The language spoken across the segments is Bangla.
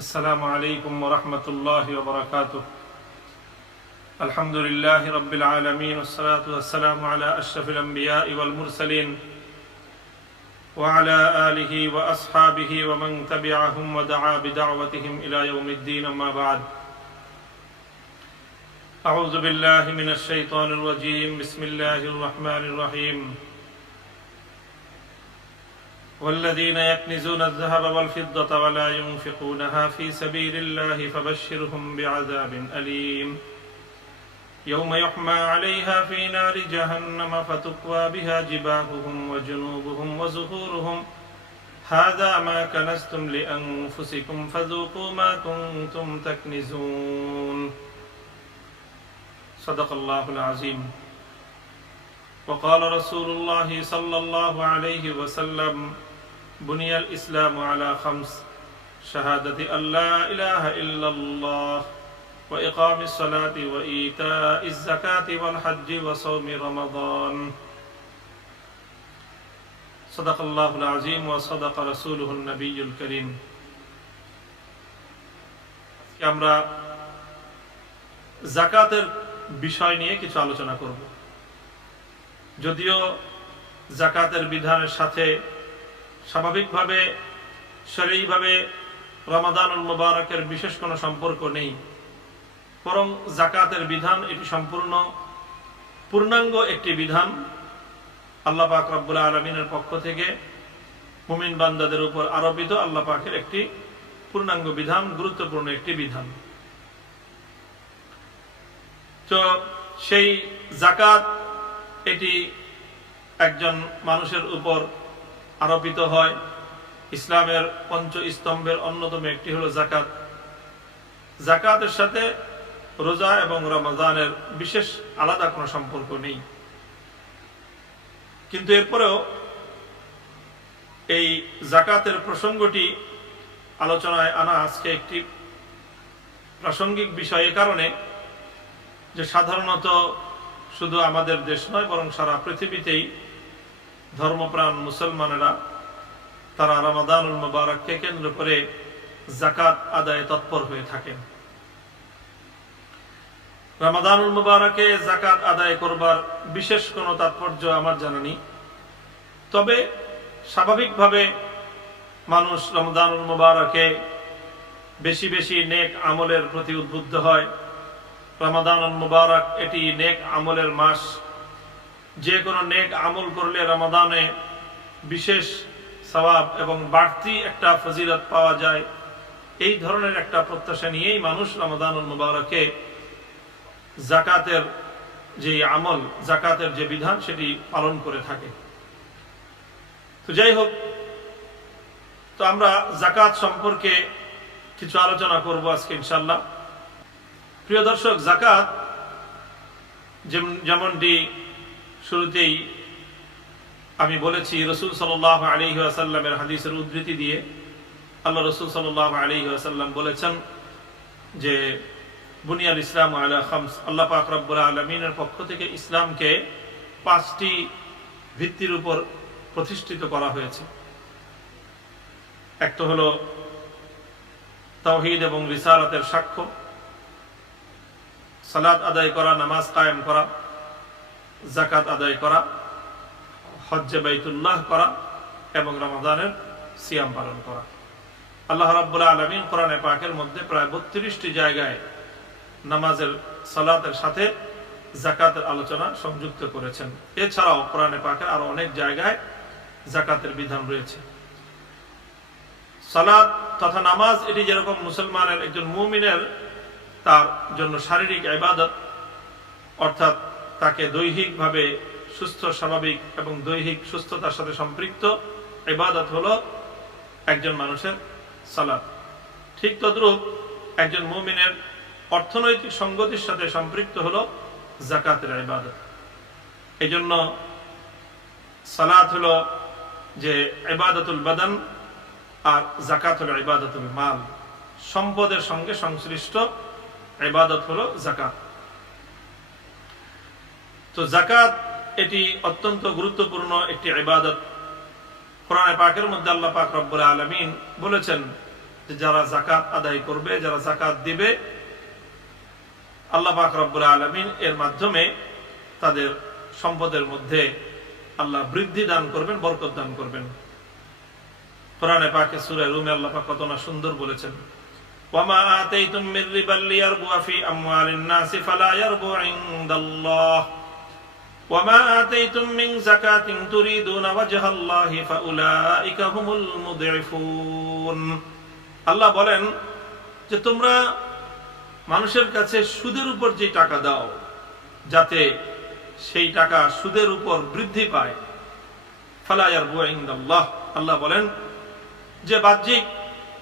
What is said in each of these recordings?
السلام عليكم ورحمة الله وبركاته. الحمد لله رب العالمين والصلاة والسلام على أشرف الأنبياء والمرسلين وعلى آله وأصحابه ومن تبعهم ودعا بدعوتهم إلى يوم الدين. أما بعد، أعوذ بالله من الشيطان الرجيم. بسم الله الرحمن الرحيم. والذين يكنزون الذهب والفضة ولا ينفقونها في سبيل الله فبشرهم بعذاب أليم يوم يحمى عليها في نار جهنم فتكوى بها جباههم وجنوبهم وظهورهم هذا ما كنزتم لأنفسكم فذوقوا ما كنتم تكنزون. صدق الله العظيم. وقال رسول الله صلى الله عليه وسلم: بني الإسلام على خمس: شهادة أن لا إله إلا الله وإقام الصلاة وإيتاء الزكاة والحج وصوم رمضان. صدق الله العظيم وصدق رسوله النبي الكريم. আমরা যাকাতের বিষয় নিয়ে কিছু আলোচনা করব। যদিও যাকাতের বিধানের সাথে স্বাভাবিকভাবে শরঈভাবে রমাদানুল মুবারকের বিশেষ কোনো সম্পর্ক নেই, বরং যাকাতের বিধান এটি সম্পূর্ণ পূর্ণাঙ্গ একটি বিধান। আল্লাহ পাক রব্বুল আলামিনের পক্ষ থেকে মুমিন বান্দাদের উপর আরোপিত আল্লাহ পাকের একটি পূর্ণাঙ্গ বিধান, গুরুত্বপূর্ণ একটি বিধান। তো সেই যাকাত এটি একজন মানুষের উপর আরোপিত হয়। ইসলামের পঞ্চ স্তম্ভের অন্যতম একটি হলো যাকাত। যাকাতের সাথে রোজা এবং রমজানের বিশেষ আলাদা কোনো সম্পর্ক নেই, কিন্তু এরপরেও এই যাকাতের প্রসঙ্গটি আলোচনায় আনা আজকে একটি প্রাসঙ্গিক বিষয়, এ কারণে যে সাধারণত শুধু আমাদের দেশ নয়, বরং সারা পৃথিবীতেই ধর্মপ্রাণ মুসলমানেরা তারা রমাদানুল মুবারককে কেন্দ্র করে যাকাত আদায়ে তৎপর হয়ে থাকেন। রমাদানুল মুবারকে যাকাত আদায় করবার বিশেষ কোনো তাৎপর্য আমার জানা নেই, তবে স্বাভাবিকভাবে মানুষ রমাদানুল মুবারকে বেশি বেশি নেক আমলের প্রতি উদ্বুদ্ধ হয়। রমাদানুল মুবারক এটি নেক আমলের মাস। যে কোনো নেক আমল করলে রমাদানে বিশেষ সওয়াব এবং বাড়তি একটা ফজিলত পাওয়া যায়, এই ধরনের একটা প্রত্যাশা নিয়েই মানুষ রমাদানুল মুবারকে যাকাতের যে আমল, যাকাতের যে বিধান সেটি পালন করে থাকে। তো যাই হোক, তো আমরা যাকাত সম্পর্কে কিছু আলোচনা করব আজকে ইনশাআল্লাহ। প্রিয় দর্শক, যাকাত যেমনটি শুরুতেই আমি বলেছি, রাসূল সাল্লাল্লাহু আলাইহি ওয়াসাল্লামের হাদিসের উদ্ধৃতি দিয়ে আল্লাহ রাসূল সাল্লাল্লাহু আলাইহি ওয়াসাল্লাম বলেছেন যে বুনিয়াল ইসলাম আলা খামস। আল্লাহ পাক রব্বুল আলামিনের পক্ষ থেকে ইসলামকে 5টি ভিত্তির উপর প্রতিষ্ঠিত করা হয়েছে। একটা হলো তাওহীদ এবং রিসালাতের সাক্ষ্য, সালাত আদায় করা, নামাজ কায়েম করা, যাকাত আদায় করা, হজ্জে বাইতুল্লাহ করা এবং রমাদানের সিয়াম পালন করা। আল্লাহ রাব্বুল আলামিন কোরআনে পাকের মধ্যে প্রায় 32টি জায়গায় নামাজের, সালাতের সাথে যাকাতের আলোচনা সংযুক্ত করেছেন। এছাড়াও কোরআনে পাকের আরো অনেক জায়গায় যাকাতের বিধান রয়েছে। সালাত তথা নামাজ এটি যেরকম মুসলমানের, একজন মুমিনের তার জন্য শারীরিক ইবাদত, অর্থাৎ তাকে দৈহিকভাবে সুস্থ, স্বাভাবিক এবং দৈহিক সুস্থতার সাথে সম্পৃক্ত ইবাদত হলো একজন মানুষের সালাত। ঠিক তদ্রূপ একজন মুমিনের অর্থনৈতিক সংগতির সাথে সম্পৃক্ত হলো যাকাতের ইবাদত। এই জন্য সালাত হলো যে ইবাদতুল বাদান, আর যাকাত হলো ইবাদতুল মাল। সম্পদের সঙ্গে সংশ্লিষ্ট ইবাদত হলো যাকাত। তো যাকাত এটি অত্যন্ত গুরুত্বপূর্ণ একটি ইবাদত। কোরআনে পাকের মধ্যে আল্লাহ পাক রব্বুল আলামিন বলেছেন যে যারা যাকাত আদায় করবে, যারা যাকাত দিবে, আল্লাহ পাক রব্বুল আলামিন এর মাধ্যমে তাদের সম্পদের মধ্যে আল্লাহ বৃদ্ধি দান করবেন, বরকত দান করবেন। কোরআনে পাকে সূরা রুমে আল্লাহ পাক কত না সুন্দর বলেছেন, ওয়ামা আতাইতুম মির রিবাল লিয়ারবুআ ফি আমওয়ালিন নাসি ফালা ইয়ারবু ইনদাল্লাহ ওয়ামা আতাইতুম মিন যাকাতিন তুরিদুনা ওয়াজহাল্লাহি ফাউলাইকা হুমুল মুদঈফুন। আল্লাহ বলেন যে তোমরা মানুষের কাছে সুদের উপর যে টাকা দাও, যাতে সেই টাকা সুদের উপর বৃদ্ধি পায়, ফালা ইয়ারবু ইনদাল্লাহ। আল্লাহ বলেন যে বাহ্যিক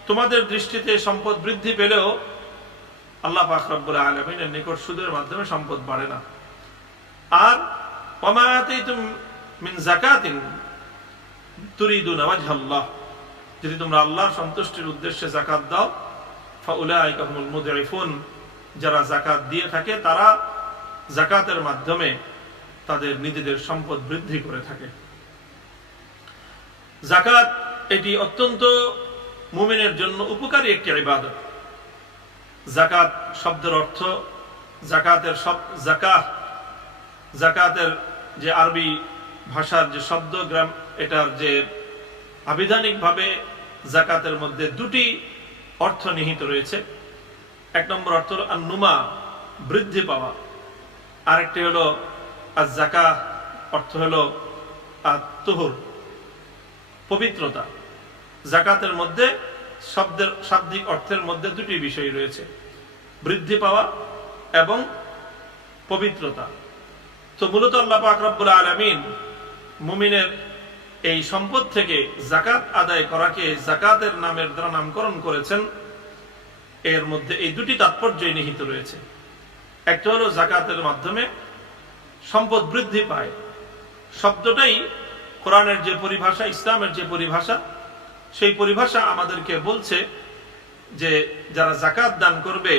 তোমাদের দৃষ্টিতে সম্পদ বৃদ্ধি পেলেও আল্লাহ পাক রব্বুল আলামিনের নিকট সুদের মাধ্যমে সম্পদ বাড়ে না। আর ওয়ামা আতাইতুম মিন যাকাতিন তুরিদুনা ওয়াজহাল্লাহ, যদি তোমরা আল্লাহর সন্তুষ্টির উদ্দেশ্যে যাকাত দাও, ফাউলাইকা হুমুল মুদঈফুন, যারা যাকাত দিয়ে থাকে তারা যাকাতের মাধ্যমে তাদের নিজেদের সম্পদ বৃদ্ধি করে থাকে। যাকাত এটি অত্যন্ত মুমিনের জন্য উপকারী একটি ইবাদত। যাকাত শব্দের অর্থ, যাকাতের যাকাতের যে আরবি ভাষার যে শব্দগ্রাম, এটার যে আবিধানিকভাবে যাকাতের মধ্যে দুটি অর্থ নিহিত রয়েছে। এক নম্বর অর্থ হলো আন-নুমা, বৃদ্ধি পাওয়া। আরেকটি হলো আয-যাকাহ, অর্থ হলো আত-তুহুর, পবিত্রতা। যাকাতের মধ্যে শব্দের শাব্দিক অর্থের মধ্যে দুটি বিষয় রয়েছে, বৃদ্ধি পাওয়া এবং পবিত্রতা। তো মূলত আল্লাহ পাক রব্বুল আলামিন মুমিনের এই সম্পদ থেকে যাকাত আদায় করাকে যাকাতের নামের দ্বারা নামকরণ করেছেন। এর মধ্যে এই দুটি তাৎপর্য নিহিত রয়েছে। একটা হলো যাকাতের মাধ্যমে সম্পদ বৃদ্ধি পায়। শব্দটাই কোরআনের যে পরিভাষা, ইসলামের যে পরিভাষা, সেই পরিভাষা আমাদেরকে বলছে যে যারা যাকাত দান করবে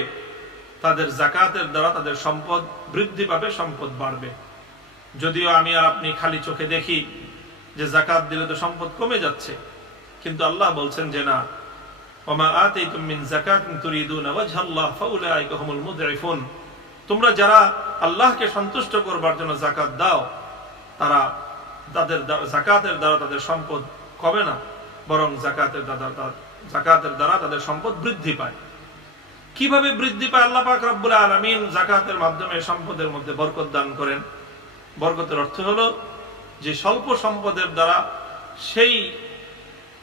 তাদের যাকাতের দ্বারা তাদের সম্পদ বৃদ্ধি পাবে, সম্পদ বাড়বে। যদিও আমি আর আপনি খালি চোখে দেখি যে যাকাত দিলে তো সম্পদ কমে যাচ্ছে, কিন্তু আল্লাহ বলছেন যে না, ওমা আতাইতুম মিন যাকাতিন তুরিদুনা ওয়াজহাল্লাহ ফাউলাইকা হুমুল মুদঈফুন, তোমরা যারা আল্লাহকে সন্তুষ্ট করবার জন্য যাকাত দাও, তারা তাদের যাকাতের দ্বারা তাদের সম্পদ কমে না, বরং যাকাতের দ্বারা তাদের সম্পদ বৃদ্ধি পায়। কিভাবে বৃদ্ধি পায়? আল্লাহ পাক রব্বুল আলামিন যাকাতের মাধ্যমে সম্পদের মধ্যে বরকত দান করেন। বরকতের অর্থ হলো যে স্বল্প সম্পদের দ্বারা সেই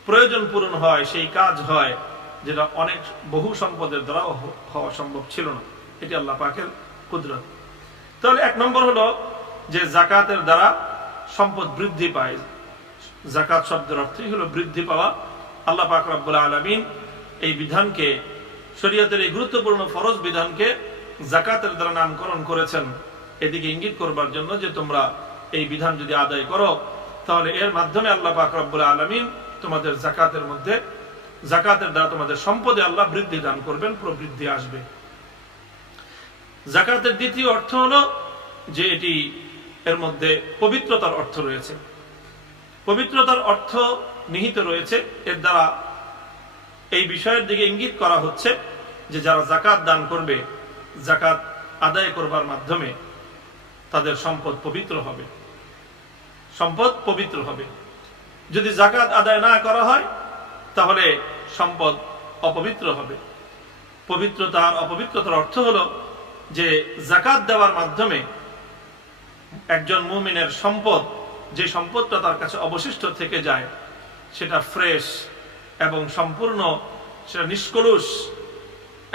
প্রয়োজন পূরণ হয়, সেই কাজ হয় যেটা অনেক বহু সম্পদের দ্বারা হওয়া সম্ভব ছিল না। এটি আল্লাহ পাকের কুদরত। তাহলে এক নম্বর হলো যে যাকাতের দ্বারা সম্পদ বৃদ্ধি পায়। যাকাত শব্দের অর্থই হলো বৃদ্ধি পাওয়া। আল্লাহ পাক রব্বুল আলামিন এই বিধানকে, শরীয়তের এই গুরুত্বপূর্ণ ফরজ বিধানকে যাকাতের দ্বারা নামকরণ করেছেন এদিকে ইঙ্গিত করবার জন্য যে তোমরা এই বিধান যদি আদায় করো তাহলে এর মাধ্যমে আল্লাহ পাক রব্বুল আলামিন তোমাদের যাকাতের দ্বারা তোমাদের সম্পদে আল্লাহ বৃদ্ধি দান করবেন, প্রবৃদ্ধি আসবে। যাকাতের দ্বিতীয় অর্থ হলো যে এটি এর মধ্যে পবিত্রতার অর্থ রয়েছে। পবিত্রতার অর্থ নিহিত রয়েছে। এর দ্বারা এই বিষয়ের দিকে ইঙ্গিত করা হচ্ছে যে যারা যাকাত দান করবে, যাকাত আদায় করবার মাধ্যমে তাদের সম্পদ পবিত্র হবে, সম্পদ পবিত্র হবে। যদি যাকাত আদায় না করা হয় তাহলে সম্পদ অপবিত্র হবে। পবিত্রতা আর অপবিত্রতার অর্থ হলো যে যাকাত দেওয়ার মাধ্যমে একজন মুমিনের সম্পদ, যে সম্পদটা তার কাছে অবশিষ্ট থেকে যায়, সেটা ফ্রেশ এবং সম্পূর্ণ, সেটা নিষ্কলুষ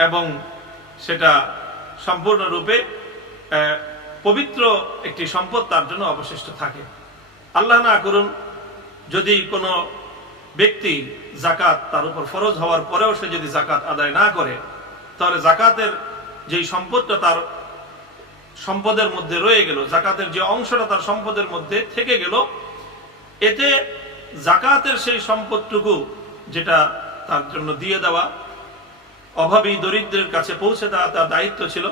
এবং সেটা সম্পূর্ণরূপে পবিত্র একটি সম্পদ তার জন্য অবশিষ্ট থাকে। আল্লাহ না করুন যদি কোনো ব্যক্তি যাকাত তার উপর ফরজ হওয়ার পরেও সে যদি যাকাত আদায় না করে, তাহলে যাকাতের যেই সম্পদটা তার সম্পদের মধ্যে রয়ে গেল, যাকাতের যে অংশটা তার সম্পদের মধ্যে থেকে গেল, এতে যাকাতের সেই সম্পদটুকু যেটা তার জন্য দিয়ে দেওয়া, অভাবী দরিদ্রের কাছে পৌঁছে দেওয়া তার দায়িত্ব ছিল,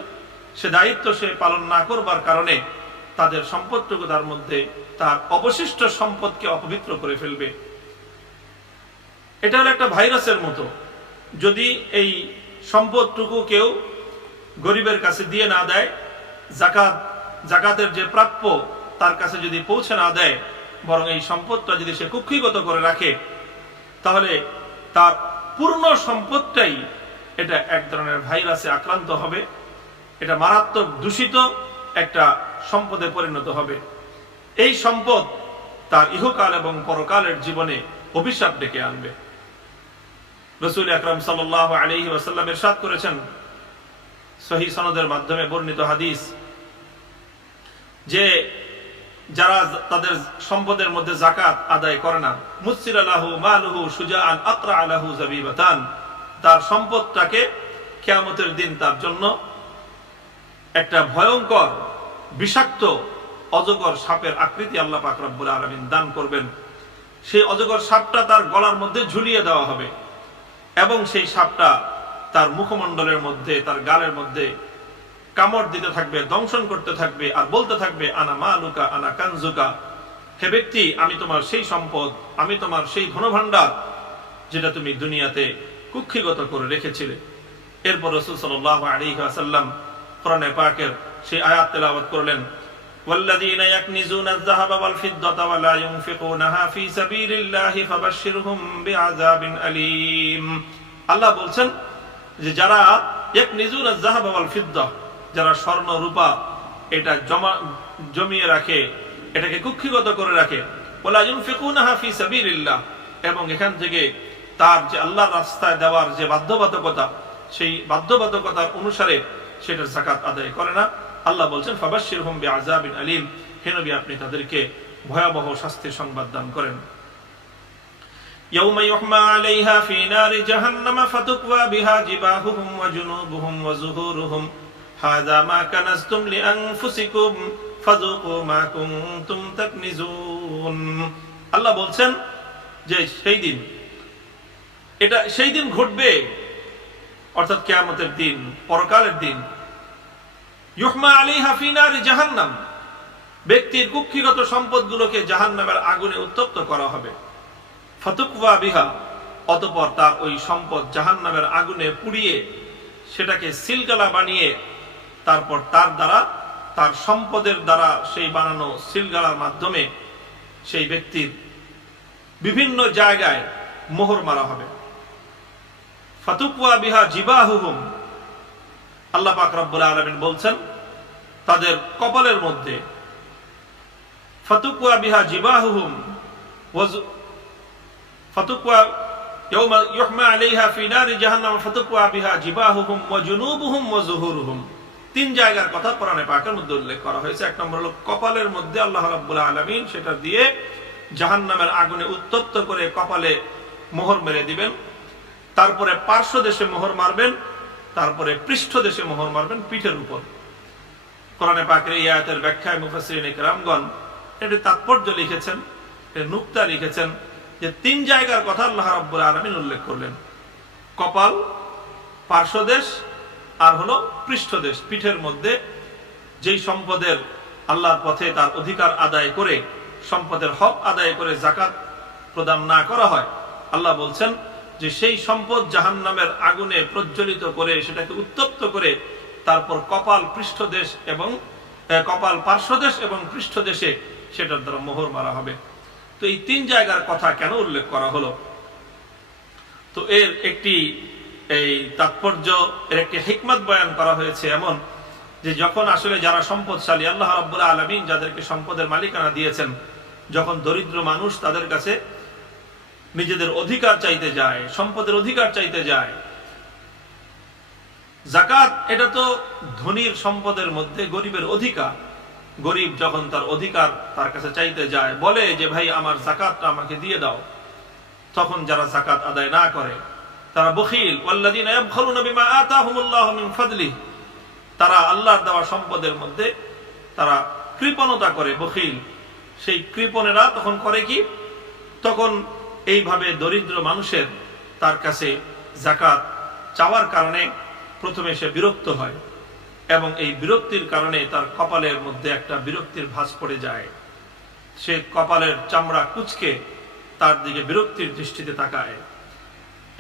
সে দায়িত্ব সে পালন না করবার কারণে তাদের সম্পদটুকু তার মধ্যে, তার অবশিষ্ট সম্পদকে অপবিত্র করে ফেলবে। এটা হলো একটা ভাইরাসের মতো। যদি এই সম্পদটুকু কেউ গরিবের কাছে দিয়ে না দেয়, জাকাতের যে প্রাপ্য তার কাছে যদি পৌঁছে না দেয়, বরং এই সম্পদটা যদি সে কুক্ষিগত করে রাখে, তাহলে তার পূর্ণ সম্পদটাই এটা এক ধরনের ভাইরাসে আক্রান্ত হবে, এটা মারাত্মক দূষিত একটা সম্পদে পরিণত হবে। এই সম্পদ তার ইহকাল এবং পরকালের জীবনে অভিশাপ ডেকে আনবে। রাসূল আকরাম সাল্লাল্লাহু আলাইহি ওয়াসাল্লাম ইরশাদ করেছেন সহিহ সনদের মাধ্যমে বর্ণিত হাদিস, যে যারা তাদের সম্পদের মধ্যে যাকাত আদায় করে না, মুসিরা লাহু মালুহু শুজাআন আকরা লাহু যাবিবাতান, তার সম্পদটাকে কিয়ামতের দিন তার জন্য একটা ভয়ঙ্কর বিষাক্ত অজগর সাপের আকৃতি আল্লাহ পাক রব্বুল আলামিন দান করবেন। সেই অজগর সাপটা তার গলার মধ্যে ঝুলিয়ে দেওয়া হবে এবং সেই সাপটা তার মুখমণ্ডলের মধ্যে, তার গালের মধ্যে কামড় দিতে থাকবে, দংশন করতে থাকবে আর বলতে থাকবে, আনা মালুকা আনা কানজুকা, হে ব্যক্তি, আমি তোমার সেই সম্পদ, আমি তোমার সেই ধনভাণ্ডার যেটা তুমি দুনিয়াতে কুক্ষিগত করে রেখেছিলে। এরপর রাসূল সাল্লাল্লাহু আলাইহি ওয়াসাল্লাম কোরআনে পাকের সেই আয়াত তেলাওয়াত করলেন, ওয়াল্লাযীনা ইয়াকনিজুনা আয-যাহাবা ওয়াল ফিদ্দাতা ওয়া লা ইউনফিকুনাহা ফী সাবিলিল্লাহি ফাবাশশিরহুম বিআযাবিন আলীম। আল্লাহ বলছেন যে যারা ইয়াকনিজুনা আয-যাহাবা ওয়াল ফিদ্দা, যারা স্বর্ণ রূপা এটা জমিয়ে রাখে, এটাকে কুক্ষিগত করে রাখে, ওয়া লা ইউনফিকুনাহা ফী সাবিলিল্লাহ, এবং এখান থেকে তার যে আল্লাহর রাস্তায় দেওয়ার যে বাধ্যবাধকতা, সেই বাধ্যবাধকতার অনুসারে সেটার যাকাত আদায় করে না, আল্লাহ বলছেন ফাবাশশিরহুম বিআযাবিন আলীম, হে নবী আপনি তাদেরকে ভয়াবহ শাস্তির সংবাদ দান করেন। ইয়াউমা ইউহমা আলাইহা ফী নারি জাহান্নাম ফাতুকওয়া বিহা জিবাহুহুম ওয়া জুনুবুহুম ওয়া যুহুরুহুম হাযা মা কানাজতুম লিআনফুসিকুম ফাযুকু মা কুনতুম তাকনিজুন। আল্লাহ বলছেন যে সেই দিন ঘটবে, অর্থাৎ কিয়ামতের দিন, পরকালের দিন। ইউহমা আলাইহা ফী নারি জাহান্নাম, ব্যক্তির কুক্ষিগত সম্পদগুলোকে জাহান্নামের আগুনে উত্তপ্ত করা হবে। ফাতুকওয়া বিহা, অতঃপর তার ওই সম্পদ জাহান্নামের আগুনে পুড়িয়ে সেটাকে সিলগালা বানিয়ে তারপর তার সম্পদের দ্বারা সেই বানানো সিলগালার মাধ্যমে সেই ব্যক্তির বিভিন্ন জায়গায় মোহর মারা হবে। ফাতুকওয়া বিহা জিবাহুহুম, আল্লাহ পাক রব্বুল আলামিন বলছেন তাদের কপালের মধ্যে, ফাতুকওয়া বিহা জিবাহুহুম ফাতুকওয়া ইয়াউমা ইউহমা আলাইহা ফী নারি জাহান্নাম ফাতুকওয়া বিহা জিবাহুহুম ওয়া জুনুবুহুম ওয়া যুহুরুহুম। তিন জায়গার কথা কোরআনে পাকের মধ্যে উল্লেখ করা হয়েছে। এক নম্বর হলো কপালের মধ্যে আল্লাহ রাব্বুল আলামিন সেটা দিয়ে জাহান্নামের আগুনে উত্তপ্ত করে কপালে মোহর মেরে দিবেন, তারপরে পার্শ্ব দেশে মোহর মারবেন, তারপরে পৃষ্ঠ দেশে মোহর মারবেন পিঠের উপর। কোরআনে পাকের এই আয়াতের ব্যাখ্যায় মুফাসসিরিনে কেরামগণ এর তাৎপর্য লিখেছেন, এর নুকতা লিখেছেন যে তিন জায়গার কথা আল্লাহ রাব্বুল আলামিন উল্লেখ করলেন, কপাল, পার্শ্বদেশ আর হলো পৃষ্ঠদেশ। পিঠের মধ্যে যেই সম্পদের আল্লাহর পথে তার অধিকার আদায় করে, সম্পদের হক আদায় করে যাকাত প্রদান না করা হয়, আল্লাহ বলছেন যে সেই সম্পদ জাহান্নামের আগুনে প্রজ্বলিত করে সেটাকে উত্তপ্ত করে তারপর কপাল পার্শ্বদেশ এবং পৃষ্ঠদেশে সেটার দ্বারা মোহর মারা হবে। তো এই তিন জায়গার কথা কেন উল্লেখ করা হলো? তো এর একটি এই তাৎপর্য, এর একটি হিকমত বয়ান করা হয়েছে এমন যে যখন আসলে যারা সম্পদশালী, আল্লাহ রাব্বুল আলামিন যাদেরকে সম্পদের মালিকানা দিয়েছেন, যখন দরিদ্র মানুষ তাদের কাছে নিজেদের অধিকার চাইতে যায়, সম্পদের অধিকার চাইতে যায়, যাকাত এটা তো ধনীর সম্পদের মধ্যে গরিবের অধিকার। গরিব যখন তার অধিকার তার কাছে চাইতে যায়, বলে যে ভাই আমার যাকাতটা আমাকে দিয়ে দাও, তখন যারা যাকাত আদায় না করে তারা বখিল, ওয়াল্লাযীনা ইয়াবখালুনা বিমা আতাহুমুল্লাহু মিন ফাদলিহি, তারা আল্লাহর দেওয়া সম্পদের মধ্যে তারা কৃপণতা করে, বখিল। সেই কৃপণেরা তখন করে কি? তখন এইভাবে দরিদ্র মানুষের তার কাছে যাকাত চাওয়ার কারণে প্রথমে সে বিরক্ত হয় এবং এই বিরক্তির কারণে তার কপালের মধ্যে একটা বিরক্তির ভাঁজ পড়ে যায়। সে কপালের চামড়া কুঁচকে তার দিকে বিরক্তির দৃষ্টিতে তাকায়।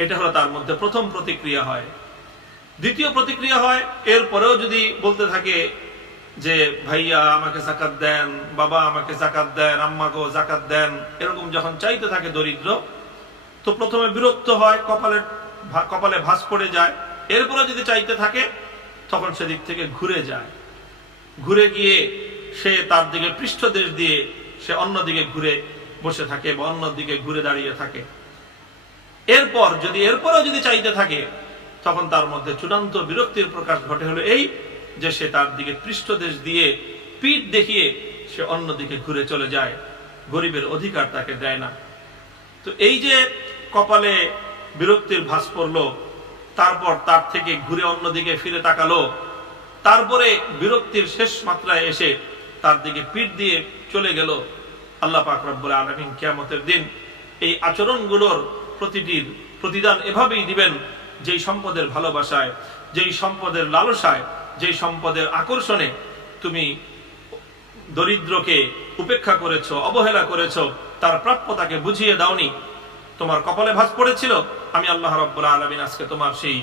এটা হলো তার মধ্যে প্রথম প্রতিক্রিয়া হয়। দ্বিতীয় প্রতিক্রিয়া হয়, এরপরেও যদি বলতে থাকে যে ভাইয়া আমাকে জাকাত দেন, বাবা আমাকে জাকাত দেন, আম্মাকেও জাকাত দেন, এরকম যখন চাইতে থাকে দরিদ্র, তো প্রথমে বিরক্ত হয়, কপালে ভাঁজ পড়ে যায়। এরপরে যদি চাইতে থাকে তখন সেদিক থেকে ঘুরে যায়, ঘুরে গিয়ে সে তার দিকে পৃষ্ঠদেশ দিয়ে সে অন্যদিকে ঘুরে বসে থাকে বা অন্যদিকে ঘুরে দাঁড়িয়ে থাকে। এরপরেও যদি চাইতে থাকে তখন তার মধ্যে চূড়ান্ত বিরক্তির প্রকাশ ঘটে হলো এই যে সে তার দিকে পৃষ্ঠদেশ দিয়ে পিঠ দেখিয়ে সে অন্যদিকে ঘুরে চলে যায়, গরিবের অধিকার তাকে দেয় না। তো এই যে কপালে বিরক্তির ভাঁজ পড়লো, তারপর তার থেকে ঘুরে অন্যদিকে ফিরে তাকালো, তারপরে বিরক্তির শেষ মাত্রায় এসে তার দিকে পিঠ দিয়ে চলে গেল, আল্লাহ পাক রব্বুল আলামিন কিয়ামতের দিন এই আচরণগুলোর প্রতিটির প্রতিদান এভাবেই দিবেন, যেই সম্পদের ভালোবাসায়, যেই সম্পদের লালসায়, যেই সম্পদের আকর্ষণে তুমি দরিদ্রকে উপেক্ষা করেছো, অবহেলা করেছো, তার প্রাপ্যতাকে বুঝিয়ে দাওনি, তোমার কপালে ভাঁজ পড়েছিল, আমি আল্লাহ রাব্বুল আলামিন আজকে তোমার সেই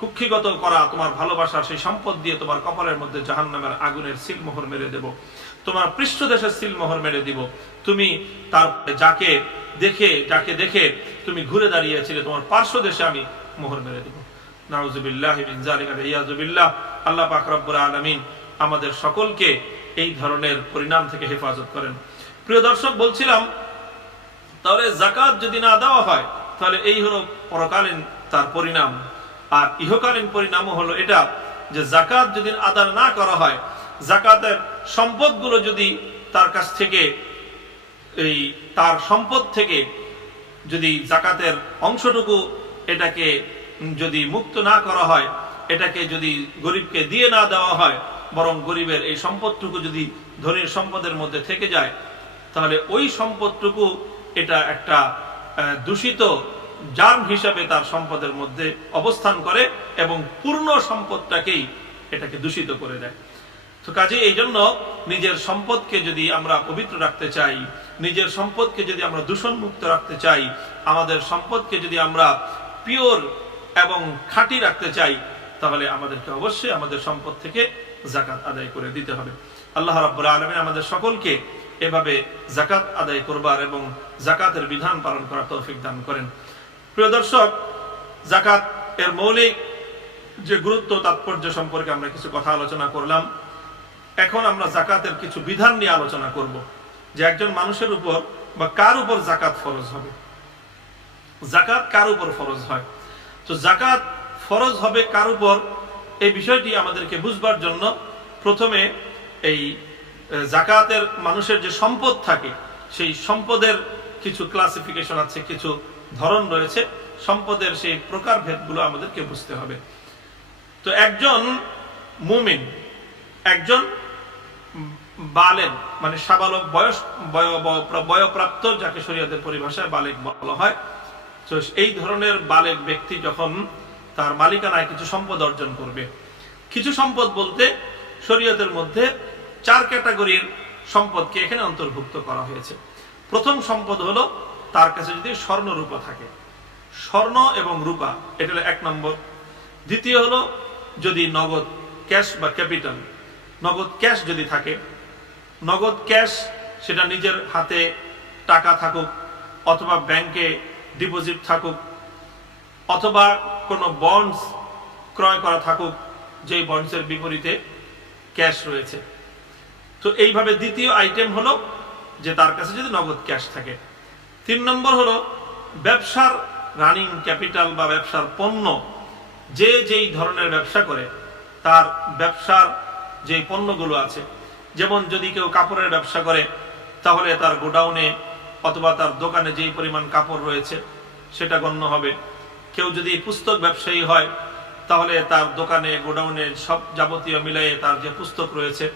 কুক্ষিগত করা তোমার ভালোবাসার সেই সম্পদ দিয়ে তোমার কপালের মধ্যে জাহান্নামের আগুনের সিলমোহর মেরে দেব, তোমার পৃষ্ঠদেশের সিলমোহর মেরে দিব। তুমি তার যাকে দেখে তুমি ঘুরে দাঁড়িয়েছিলে, তোমার পার্শ্ব দেশে আমি মোহর মেরে দেব। নাউযুবিল্লাহি মিন যালিকা ওয়া ইয়াযু বিল্লাহ। আল্লাহ পাক রব্বুল আলামিন আমাদের সকলকে এই ধরনের পরিণাম থেকে হেফাজত করেন। প্রিয় দর্শক, বলছিলাম তাহলে যাকাত যদি না দেওয়া হয় তাহলে এই হলো পরকালীন তার পরিণাম। আর ইহকালীন পরিণামও হলো এটা যে যাকাত যদি আদায় না করা হয়, যাকাতের সম্পদগুলো যদি তার কাছ থেকে তার সম্পদ থেকে যদি যাকাতের অংশটুকু এটাকে যদি মুক্ত না করা হয়, এটাকে যদি গরিবকে দিয়ে না দেওয়া হয়, বরং গরিবের এই সম্পদটুকু যদি ধনীর সম্পদের মধ্যে থেকে যায়, তাহলে ওই সম্পদটুকু এটা একটা দূষিত জার্ম হিসাবে তার সম্পদের মধ্যে অবস্থান করে এবং পূর্ণ সম্পদটাকেই এটাকে দূষিত করে দেয়। তো কাজে এই জন্য নিজের সম্পদকে যদি আমরা পবিত্র রাখতে চাই, নিজের সম্পদকে যদি আমরা দূষণ মুক্ত রাখতে চাই, আমাদের সম্পদকে যদি আমরা পিওর এবং খাঁটি রাখতে চাই, তাহলে আমাদেরকে অবশ্যই আমাদের সম্পদ থেকে যাকাত আদায় করে দিতে হবে। আল্লাহ রাব্বুল আলামিন আমাদের সকলকে এভাবে যাকাত আদায় করবার এবং যাকাতের বিধান পালন করার তৌফিক দান করেন। প্রিয় দর্শক, যাকাত এর মৌলিক যে গুরুত্ব তাৎপর্য সম্পর্কে আমরা কিছু কথা আলোচনা করলাম। এখন আমরা যাকাতের কিছু বিধান নিয়ে আলোচনা করব, যে একজন মানুষের উপর বা কার উপর যাকাত ফরজ হবে, যাকাত কার উপর ফরজ হয়। তো যাকাত ফরজ হবে কার উপর, এই বিষয়টি আমাদেরকে বুঝবার জন্য প্রথমে এই যাকাতের মানুষের যে সম্পদ থাকে সেই সম্পদের কিছু ক্লাসিফিকেশন আছে, কিছু ধরন রয়েছে, সম্পদের সেই প্রকারভেদগুলো আমাদেরকে বুঝতে হবে। তো একজন মুমিন, একজন বালেগ মানে সাবালক, বয়প্রাপ্ত, যাকে শরীয়তের পরিভাষায় বালেগ বলা হয়, তো এই ধরনের বালেগ ব্যক্তি যখন তার মালিকানায় কিছু সম্পদ অর্জন করবে, কিছু সম্পদ বলতে শরীয়তের মধ্যে 4 ক্যাটাগরির সম্পদকে এখানে অন্তর্ভুক্ত করা হয়েছে। প্রথম সম্পদ হলো তার কাছে যদি স্বর্ণ রূপা থাকে, স্বর্ণ এবং রূপা, এটা হলো 1 নম্বর। দ্বিতীয় হলো যদি নগদ ক্যাশ বা ক্যাপিটাল, নগদ ক্যাশ যদি থাকে, নগদ ক্যাশ সেটা নিজের হাতে টাকা থাকুক অথবা ব্যাংকে ডিপোজিট থাকুক অথবা কোনো বন্ডস ক্রয় করা থাকুক, যেই বন্ডসের বিপরীতে ক্যাশ রয়েছে। তো এইভাবে দ্বিতীয় আইটেম হলো যে তার কাছে যদি নগদ ক্যাশ থাকে। 3 নম্বর হলো ব্যবসার রানিং ক্যাপিটাল বা ব্যবসার পণ্য, যেই ধরনের ব্যবসা করে তার ব্যবসার যে পণ্যগুলো আছে, যেমন যদি কেউ কাপড়ের ব্যবসা করে তাহলে তার গোডাউনে অথবা তার দোকানে যেই পরিমাণ কাপড় রয়েছে সেটা গণ্য হবে। কেউ যদি পুস্তক ব্যবসায়ী হয় তাহলে তার দোকানে গোডাউনে সব যাবতীয় মিলিয়ে তার যে পুস্তক রয়েছে,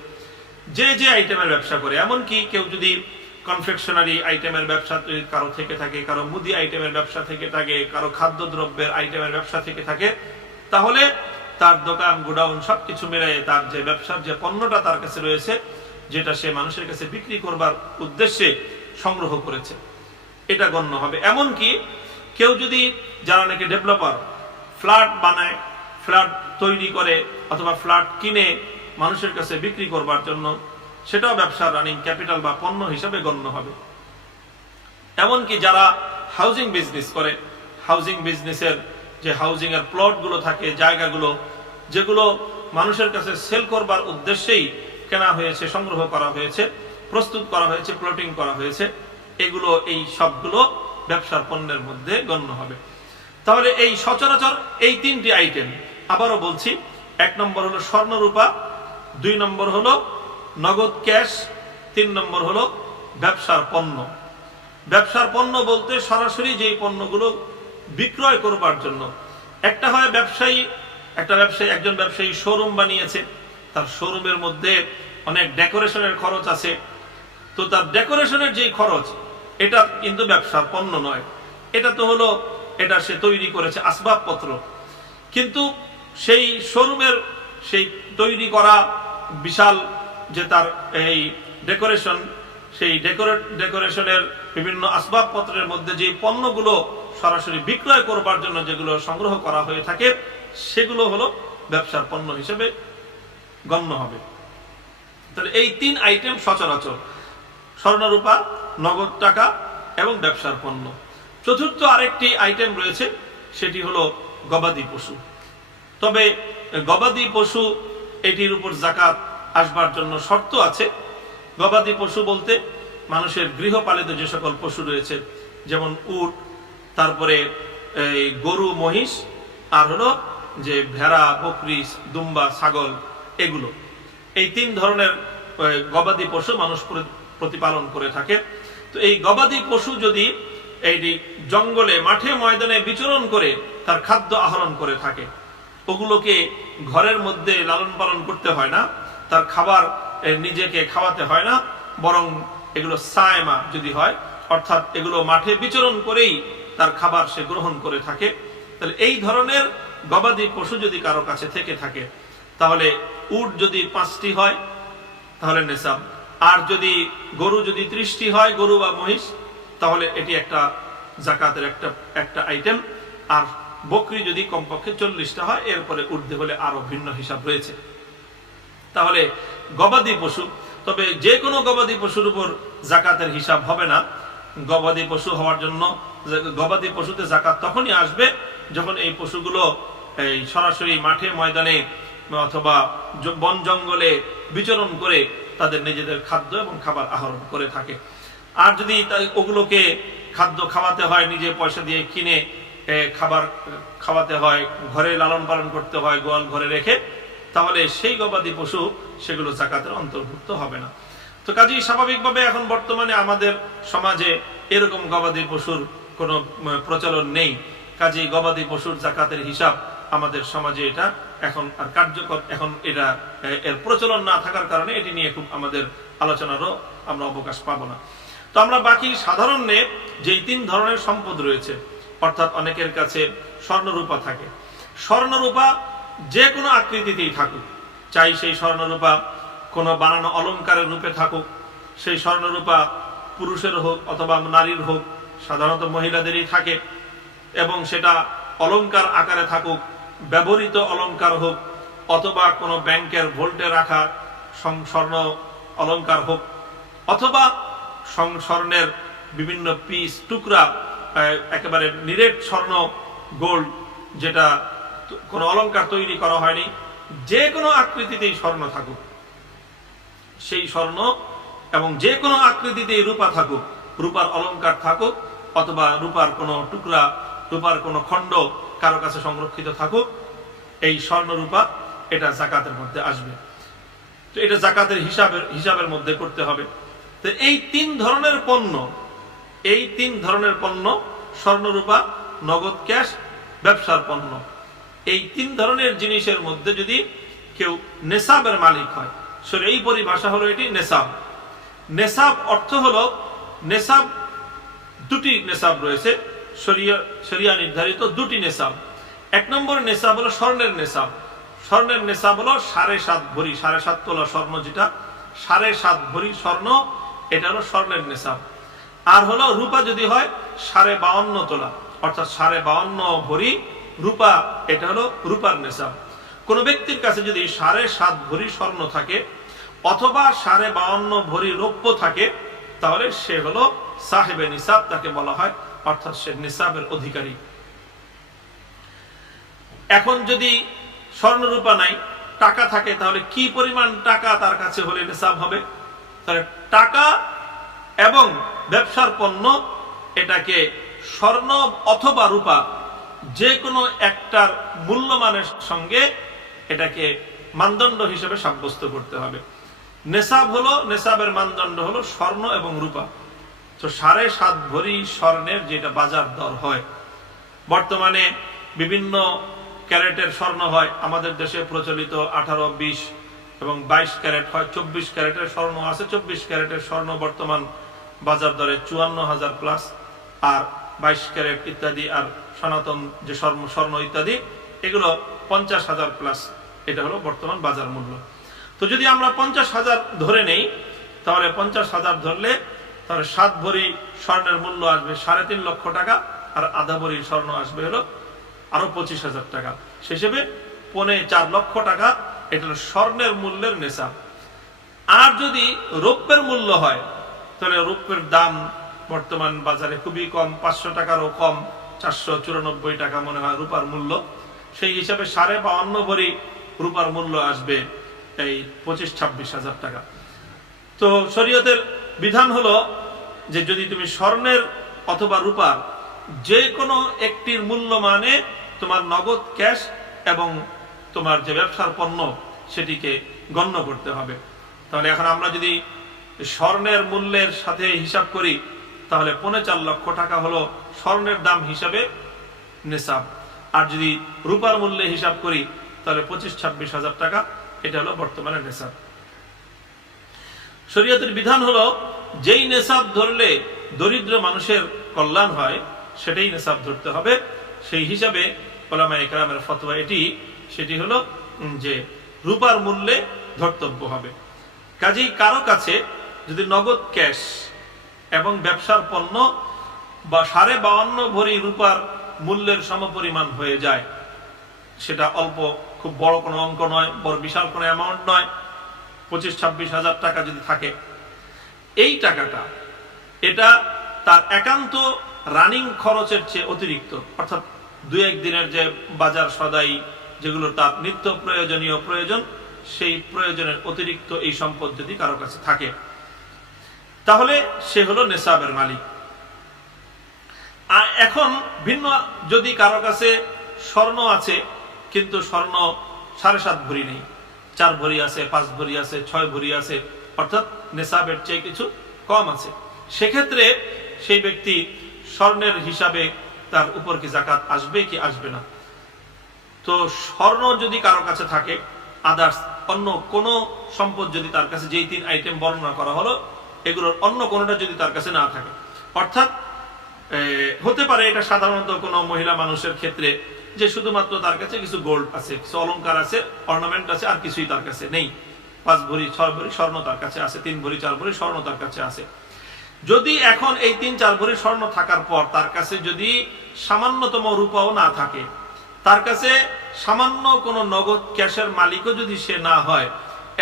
যে আইটেমের ব্যবসা করে, এমনকি কেউ যদি কনফেকশনারি আইটেমের ব্যবসা কারো থেকে থাকে, কারো মুদি আইটেমের ব্যবসা থেকে থাকে, কারো খাদ্যদ্রব্যের আইটেমের ব্যবসা থেকে থাকে, তাহলে তার দোকান গোডাউন সবকিছু মিলিয়ে তার যে ব্যবসার যে পণ্যটা তার কাছে রয়েছে, যেটা সে মানুষের কাছে বিক্রি করবার উদ্দেশ্যে সংগ্রহ করেছে, এটা গণ্য হবে। এমনকি কেউ যদি, যারা নাকি ডেভেলপার, ফ্ল্যাট বানায়, ফ্ল্যাট তৈরি করে অথবা ফ্ল্যাট কিনে মানুষের কাছে বিক্রি করবার জন্য, সেটাও ব্যবসার রানিং ক্যাপিটাল বা পণ্য হিসাবে গণ্য হবে। এমনকি যারা হাউজিং বিজনেস করে, হাউজিং বিজনেসের যে হাউজিং এর প্লটগুলো থাকে, জায়গাগুলো যেগুলো মানুষের কাছে সেল করবার উদ্দেশ্যেই কেনা হয়েছে, সংগ্রহ করা হয়েছে, প্রস্তুত করা হয়েছে, প্লটিং করা হয়েছে, এগুলো, এই সবগুলো ব্যবসার পণ্যের মধ্যে গণ্য হবে। তাহলে এই সচরাচর এই তিনটি আইটেম, আবারও বলছি, 1 নম্বর হলো স্বর্ণরূপা, 2 নম্বর হলো নগদ ক্যাশ, 3 নম্বর হলো ব্যবসার পণ্য। ব্যবসার পণ্য বলতে সরাসরি যেই পণ্যগুলো বিক্রয় করবার জন্য, একটা হয় ব্যবসায়ী, একজন ব্যবসায়ী শোরুম বানিয়েছে, তার শোরুমের মধ্যে অনেক ডেকোরেশনের খরচ আছে, তো তার ডেকোরেশনের যেই খরচ, এটা কিন্তু ব্যবসার পণ্য নয়, এটা তো হলো, এটা সে তৈরি করেছে আসবাবপত্র। কিন্তু সেই শোরুমের সেই তৈরি করা বিশাল যে তার এই ডেকোরেশন, সেই ডেকোরেশনের বিভিন্ন আসবাবপত্রের মধ্যে যে পণ্যগুলো সরাসরি বিক্রয় করবার জন্য যেগুলো সংগ্রহ করা হয়ে থাকে, সেগুলো হলো ব্যবসার পণ্য হিসেবে গণ্য হবে। তাহলে এই 3 আইটেম সচরাচর, স্বর্ণরূপা, নগদ টাকা এবং ব্যবসার পণ্য। চতুর্থ আরেকটি আইটেম রয়েছে, সেটি হলো গবাদি পশু। তবে গবাদি পশু, এটির উপর যাকাত আসবার জন্য শর্ত আছে। গবাদি পশু বলতে মানুষের গৃহপালিত যে সকল পশু রয়েছে, যেমন উট, তারপরে এই গরু, মহিষ, আর হলো যে ভেড়া, বকরি, দুম্বা, ছাগল, এগুলো, এই 3 ধরনের গবাদি পশু মানুষ প্রতিপালন করে থাকে। তো এই গবাদি পশু যদি এই জঙ্গলে, মাঠে, ময়দানে বিচরণ করে তার খাদ্য আহরণ করে থাকে, ওগুলোকে ঘরের মধ্যে লালন পালন করতে হয় না, তার খাবার নিজেকে খাওয়াতে হয় না, বরং এগুলো সায়মা যদি হয়, অর্থাৎ এগুলো মাঠে বিচরণ করেই তার খাবার সে গ্রহণ করে থাকে, তাহলে এই ধরনের গবাদি পশু যদি কারো কাছে থেকে থাকে, তাহলে উট যদি 5টি হয় তাহলে নেশাব, আর যদি গরু যদি 30টি হয়, গরু বা মহিষ, তাহলে এটি একটা জাকাতের একটা আইটেম। আর বকরি যদি কমপক্ষে 40টা হয়, এরপরে ঊর্ধ্বে হলে আরো ভিন্ন হিসাব রয়েছে। তাহলে গবাদি পশু, তবে যে কোনো গবাদি পশুর উপর জাকাতের হিসাব হবে না। গবাদি পশু হওয়ার জন্য, গবাদি পশুতে জাকাত তখনই আসবে যখন এই পশুগুলো এই সরাসরি মাঠে, ময়দানে অথবা বন জঙ্গলে বিচরণ করে তাদের নিজেদের খাদ্য এবং খাবার আহরণ করে থাকে। আর যদি ওগুলোকে খাদ্য খাওয়াতে হয়, নিজে পয়সা দিয়ে কিনে খাবার খাওয়াতে হয়, ঘরে লালন পালন করতে হয় গোয়াল ঘরে রেখে, তাহলে সেই গবাদি পশু সেগুলো জাকাতের অন্তর্ভুক্ত হবে না। তো কাজেই স্বাভাবিকভাবে এখন বর্তমানে আমাদের সমাজে এরকম গবাদি পশুর কোনো প্রচলন নেই। কাজেই গবাদি পশুর জাকাতের হিসাব আমাদের সমাজে এটা এখন আর কার্যকর, এখন এটা এর প্রচলন না থাকার কারণে এটি নিয়ে খুব আমাদের আলোচনারও আমরা অবকাশ পাবো না। তো আমরা বাকি সাধারণ যেই 3 ধরনের সম্পদ রয়েছে, অর্থাৎ অনেকের কাছে স্বর্ণরূপা থাকে, স্বর্ণরূপা যে কোনো আকৃতিতেই থাকুক, চাই সেই স্বর্ণরূপা কোনো বানানো অলংকারের রূপে থাকুক, সেই স্বর্ণরূপা পুরুষের হোক অথবা নারীর হোক, সাধারণত মহিলাদেরই থাকে, এবং সেটা অলংকার আকারে থাকুক, ব্যবহৃত অলংকার হোক, অথবা কোনো ব্যাংকের ভোল্টে রাখা স্বর্ণ অলংকার হোক, অথবা স্বর্ণের বিভিন্ন পিস, টুকরা, একেবারে নিরেট স্বর্ণ, গোল্ড, যেটা কোনো অলংকার তৈরি করা হয়নি, যে কোনো আকৃতিতেই স্বর্ণ থাকুক, সেই স্বর্ণ, এবং যে কোনো আকৃতিতেই রূপা থাকুক, রূপার অলংকার থাকুক, অথবা রূপার কোনো টুকরা, রূপার কোনো খণ্ড কারো কাছে সংরক্ষিত থাকুক, এই স্বর্ণ রূপা এটা জাকাতের মধ্যে আসবে। তো এটা জাকাতের হিসাবের মধ্যে করতে হবে। তো এই 3 ধরনের পণ্য, এই 3 ধরনের পণ্য, স্বর্ণরূপা, নগদ ক্যাশ, ব্যবসার পণ্য, এই 3 ধরনের জিনিসের মধ্যে যদি কেউ নেশাবের মালিক হয়, এই পরিভাষা হলো এটি নেশাব। নেশাব অর্থ হলো, নেশাব 2টি নেশাব রয়েছে, শরিয়া নির্ধারিত 2টি নেশাব। 1 নম্বর নেশাব হলো স্বর্ণের নেশাব। স্বর্ণের নেশাব হলো 7.5 ভরি, 7.5 তোলা স্বর্ণ, যেটা 7.5 ভরি স্বর্ণ, এটা হলো স্বর্ণের নেশাব। আর হলো রূপা যদি হয় 52.5 তোলা, অর্থাৎ 52.5 ভরি রূপা, এটা হলো রূপার নেশাব। কোন ব্যক্তির কাছে যদি 7.5 ভরি স্বর্ণ থাকে অথবা 52.5 ভরি রৌপ্য থাকে, তাহলে সে হলো সাহেবে নিসাব, তাকে বলা হয়, অর্থাৎ সে নিসাবের অধিকারী। এখন যদি স্বর্ণ রূপা নাই, টাকা থাকে, তাহলে কি পরিমাণ টাকা তার কাছে হলে নিসাব হবে? তাহলে টাকা এবং ব্যবসার পণ্য, এটাকে স্বর্ণ অথবা রূপা যে কোনো একটার মূল্যমানের সঙ্গে এটাকে মানদণ্ড হিসেবে সাব্যস্ত করতে হবে। নেসাব হলো, নেসাবের মানদণ্ড হলো স্বর্ণ এবং রূপা। তো 7.5 ভরি স্বর্ণের যেটা বাজার দর হয়, বর্তমানে বিভিন্ন ক্যারেটের স্বর্ণ হয়, আমাদের দেশে প্রচলিত 18, 20 এবং 22 ক্যারেট হয়, 24 ক্যারেটের স্বর্ণ আছে। 24 ক্যারেটের স্বর্ণ বর্তমান বাজার দরে 54,000 প্লাস, আর 22 ক্যারেট ইত্যাদি আর সনাতন যে স্বর্ণ ইত্যাদি, এগুলো 50,000 প্লাস। এটা হলো বর্তমান বাজার মূল্য। তো যদি আমরা 50,000 ধরে নেই, তাহলে 50,000 ধরলে তাহলে 7 ভরি স্বর্ণের মূল্য আসবে 3.5 লক্ষ টাকা, আর আধা ভরি স্বর্ণ আসবে হলো আরো 25,000 টাকা। সে হিসেবে 4.25 লক্ষ টাকা, এটা হলো স্বর্ণের মূল্যের নেশাব। আর যদি রৌপ্যের মূল্য হয়, তাহলে রৌপ্যের দাম বর্তমান বাজারে খুবই কম, 500 টাকারও কম, 494 টাকা মনে হয় রূপার মূল্য। সেই হিসাবে 52.5 ভরি রূপার মূল্য আসবে এই 25-26,000 টাকা। তো শরীয়তের বিধান হলো যে যদি তুমি স্বর্ণের অথবা রূপার যে কোনো একটির মূল্যমানে তোমার নগদ ক্যাশ এবং তোমার যে ব্যবসার পণ্য, সেটিকে গণ্য করতে হবে। তাহলে এখন আমরা যদি স্বর্ণের মূল্যের সাথে হিসাব করি, তাহলে 4.25 লক্ষ টাকা হলো স্বর্ণের দাম হিসাবে নেশাব। আর যদি রূপার মূল্যে হিসাব করি, তাহলে 25-26,000 টাকা, এটা হলো বর্তমানে নেশাব। শরীয়তের বিধান হলো যেই নেশাব ধরলে দরিদ্র মানুষের কল্যাণ হয়, সেটাই নেশাব ধরতে হবে। সেই হিসাবে উলামায়ে কেরামের ফতোয়া সেটি হলো যে রূপার মূল্যে ধর্তব্য হবে। কাজেই কারো কাছে যদি নগদ ক্যাশ এবং ব্যবসার পণ্য বা 52.5 ভরি রূপার মূল্যের সমপরিমাণ হয়ে যায়, সেটা অল্প, খুব বড় কোনো অঙ্ক নয়, বড় বিশাল কোনো অ্যামাউন্ট নয়, 25-26,000 টাকা যদি থাকে, এই টাকাটা এটা তার একান্ত রানিং খরচের চেয়ে অতিরিক্ত, অর্থাৎ 2-1 দিনের যে বাজার সদাই যেগুলো তার নিত্য প্রয়োজনীয় প্রয়োজন, সেই প্রয়োজনের অতিরিক্ত এই সম্পদ যদি কারো কাছে থাকে, তাহলে সে হলো নেশাবের মালিক। আর এখন ভিন্ন, যদি কারো কাছে স্বর্ণ আছে কিন্তু স্বর্ণ 7.5 ভরি নেই, 4 ভরি আছে, 5 ভরি আছে, 6 ভরি আছে, অর্থাৎ নেশাবের চেয়ে কিছু কম আছে, সেক্ষেত্রে সেই ব্যক্তি স্বর্ণের হিসাবে তার উপর কি যাকাত আসবে কি আসবে না? তো স্বর্ণ যদি কারো কাছে থাকে, আদার্স অন্য কোন সম্পদ যদি তার কাছে, যেই 3 আইটেম বর্ণনা করা হলো, এগুলোর অন্য কোনটা যদি তার কাছে না থাকে, অর্থাৎ হতে পারে এটা সাধারণত কোনো মহিলা মানুষের ক্ষেত্রে যে শুধুমাত্র তার কাছে কিছু গোল্ড আছে, কিছু অলংকার আছে, অর্নামেন্ট আছে, আর কিছুই তার কাছে নেই, 5 ভরি 6 ভরি স্বর্ণ তার কাছে আছে, 3 ভরি 4 ভরি স্বর্ণ তার কাছে আছে। যদি এখন এই 3-4 ভরি স্বর্ণ থাকার পর তার কাছে যদি সামান্যতম রূপাও না থাকে, তার কাছে সামান্য কোনো নগদ ক্যাশের মালিকও যদি সে না হয়,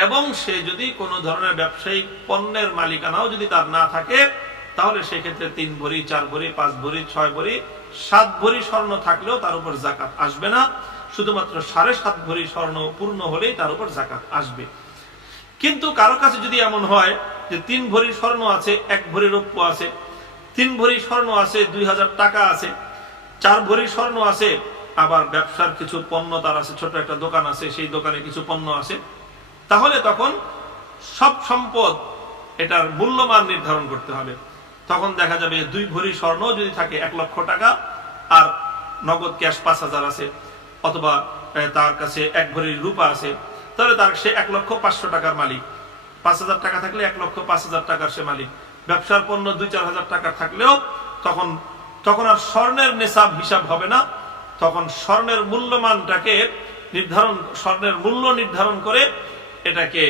এবং সে যদি কোনো ধরনের ব্যবসায়িক পণ্যের মালিকানাও যদি তার না থাকে, তাহলে সেক্ষেত্রে 3 ভরি 4 ভরি 5 ভরি 6 ভরি 7 ভরি স্বর্ণ থাকলেও তার উপর যাকাত আসবে না, শুধুমাত্র 7.5 ভরি স্বর্ণ পূর্ণ হলেই তার উপর যাকাত আসবে। কিন্তু কারো কাছে যদি এমন হয় যে 3 ভরি স্বর্ণ আছে, 1 ভরি রৌপ্য আছে, 3 ভরি স্বর্ণ আছে, 2,000 টাকা আছে, 4 ভরি স্বর্ণ আছে, আবার ব্যবসার কিছু পণ্য তার আছে, ছোট একটা দোকান আছে, সেই দোকানে কিছু পণ্য আছে, তাহলে তখন সব সম্পদ এটার মূল্যমান নির্ধারণ করতে হবে। তখন দেখা যাবে 2 ভরি স্বর্ণ যদি থাকে 1 লক্ষ টাকা, আর নগদ ক্যাশ 5,000 আছে, অথবা তার কাছে 1 ভরি রূপা আছে, তাহলে তার সে 1,05,000 টাকার মালিক। 5,000 টাকা থাকলে 1,05,000 টাকার সে মালিক। ব্যবসার পণ্য 2-4 হাজার টাকা থাকলেও তখন আর স্বর্ণের নেশাব হিসাব হবে না, তখন স্বর্ণের মূল্যমানটাকে স্বর্ণের মূল্য নির্ধারণ করে এটাকে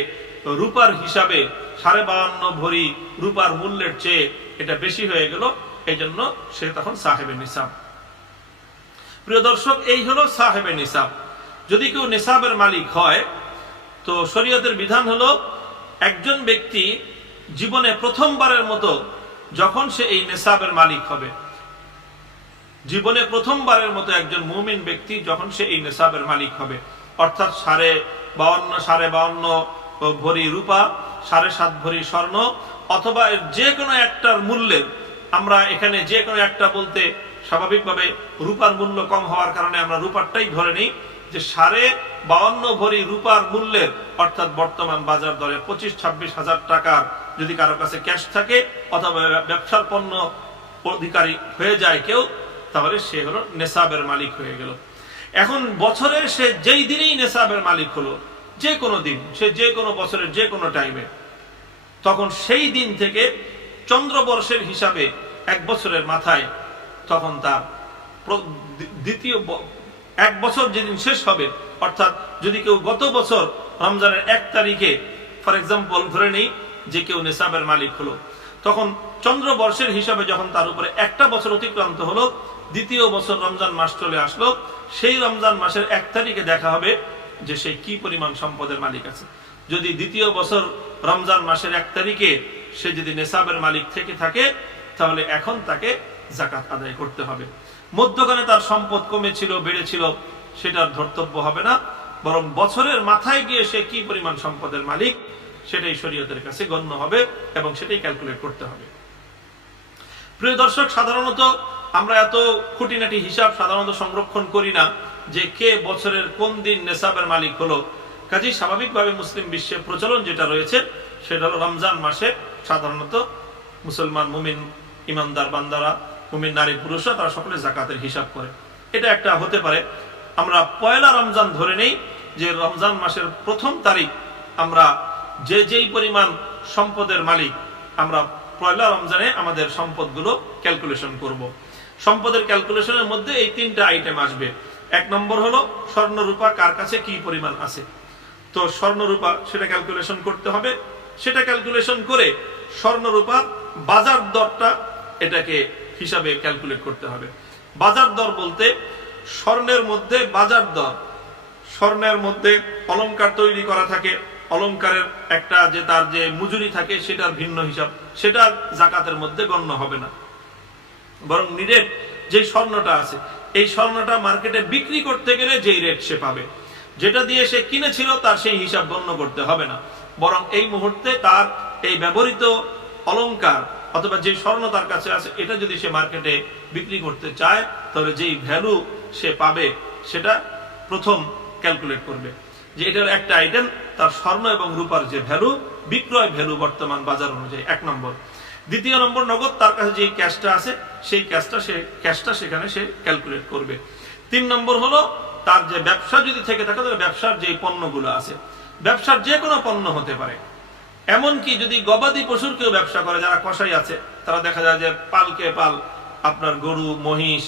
রূপার হিসাবে 52.5 ভরি রূপার মূল্যের চেয়ে এটা বেশি হয়ে গেল, এই জন্য সে তখন সাহেবের নিসাব। প্রিয় দর্শক, এই হলো সাহেবে নিসাব। যদি কেউ নিসাবের মালিক হয়, তো শরীয়তের বিধান হলো একজন ব্যক্তি জীবনে প্রথমবারের মতো যখন সে এই নিসাবের মালিক হবে, জীবনে প্রথমবারের মতো একজন মুমিন ব্যক্তি যখন সে এই নিসাবের মালিক হবে, অর্থাৎ 52.5 ভরি রূপা, 7.5 ভরি স্বর্ণ, অথবা যে কোনো একটার মূল্যের, আমরা এখানে যে কোনো একটা বলতে স্বাভাবিকভাবে রূপার মূল্য কম হওয়ার কারণে আমরা রূপারটাই ধরে নিই, যে 52.5 ভরি রূপার মূল্যের, অর্থাৎ বর্তমান বাজার দরে 25-26 হাজার টাকার যদি কারো কাছে ক্যাশ থাকে অথবা ব্যবসার পণ্য অধিকারী হয়ে যায় কেউ, তাহলে সে হলো নেসাবের মালিক হয়ে গেল। এখন বছরের সে যেই দিনেই নেসাবের মালিক হলো, যে কোনো দিন, সে যে কোনো বছরের যে কোনো টাইমে, তখন সেই দিন থেকে চন্দ্রবর্ষের হিসাবে 1 বছরের মাথায় তখন তার দ্বিতীয় 1 বছর যেদিন শেষ হবে, অর্থাৎ যদি কেউ গত বছর রমজানের 1 তারিখে ফর এক্সাম্পল ধরে নেই যে কেউ নেসাবের মালিক হলো, তখন চন্দ্রবর্ষের হিসাবে যখন তার উপরে 1টা বছর অতিক্রান্ত হলো, দ্বিতীয় বছর রমজান মাস চলে আসলো, সেই রমজান মাসের 1 তারিখে দেখা হবে যে সে কি পরিমাণ সম্পদের মালিক আছে। যদি দ্বিতীয় বছর রমজান মাসের 1 তারিখে সে যদি নেসাবের মালিক থেকে থাকে, তাহলে এখন তাকে যাকাত আদায় করতে হবে। মধ্যখানে তার সম্পদ কমেছিল, বেড়েছিল, সেটার ধর্তব্য হবে না, বরং বছরের মাথায় গিয়ে সে কি পরিমাণ সম্পদের মালিক সেটাই শরীয়তের কাছে গণ্য হবে এবং সেটাই ক্যালকুলেট করতে হবে। প্রিয় দর্শক, সাধারণত আমরা এত খুঁটিনাটি হিসাব সাধারণত সংরক্ষণ করি না যে কে বছরের কোন দিন নেসাবের মালিক হলো। কাজেই স্বাভাবিকভাবে মুসলিম বিশ্বে প্রচলন যেটা রয়েছে সেটা হলো রমজান মাসে সাধারণত মুসলমান মুমিন ইমানদার বান্দারা, মুমিন নারী পুরুষরা, তারা সকলে যাকাতের হিসাব করে। এটা একটা হতে পারে আমরা পয়লা রমজান ধরে নেই যে রমজান মাসের 1ম তারিখ আমরা যেই পরিমাণ সম্পদের মালিক, আমরা পয়লা রমজানে আমাদের সম্পদগুলো ক্যালকুলেশন করব। সম্পদের ক্যালকুলেশনের মধ্যে এই 3টা আইটেম আসবে। 1 নম্বর হলো স্বর্ণ রূপা কার কাছে কি পরিমাণ আছে, তো স্বর্ণ রূপা সেটা ক্যালকুলেশন করতে হবে। সেটা ক্যালকুলেশন করে স্বর্ণ রূপার বাজার দরটা এটাকে হিসাবে ক্যালকুলেট করতে হবে। বাজার দর বলতে স্বর্ণের মধ্যে বাজার দর, স্বর্ণের মধ্যে অলংকার তৈরি করা থাকে, অলংকারের একটা যে তার যে মজুরি থাকে সেটার ভিন্ন হিসাব, সেটা যাকাতের মধ্যে গণ্য হবে না, বরং নিরেট যে স্বর্ণটা আছে এই স্বর্ণটা মার্কেটে বিক্রি করতে গেলে যেই রেট সে পাবে, যেটা দিয়ে সে কিনেছিল তার সেই হিসাব গণ্য করতে হবে না, বরং এই মুহূর্তে তার এই ব্যবহৃত অলংকার অথবা যে স্বর্ণ তার কাছে আছে এটা যদি সে মার্কেটে বিক্রি করতে চায় তাহলে যেই ভ্যালু সে পাবে সেটা প্রথম ক্যালকুলেট করবে, যে এটার একটা আইটেম তার স্বর্ণ এবং রূপার যে ভ্যালু, বিক্রয় ভ্যালু বর্তমান বাজার অনুযায়ী 1 নম্বর। দ্বিতীয় নম্বর, নগদ তার কাছে যে ক্যাশটা আছে সেই ক্যাশটা সেখানে সে ক্যালকুলেট করবে। 3 নম্বর হলো তার যে ব্যবসা যদি থেকে থাকে তাহলে ব্যবসার যে পণ্যগুলো আছে, ব্যবসার যে কোনো পণ্য হতে পারে, এমনকি যদি গবাদি পশুর কেউ ব্যবসা করে, যারা কসাই আছে তারা দেখা যায় যে পালকে পাল আপনার গরু মহিষ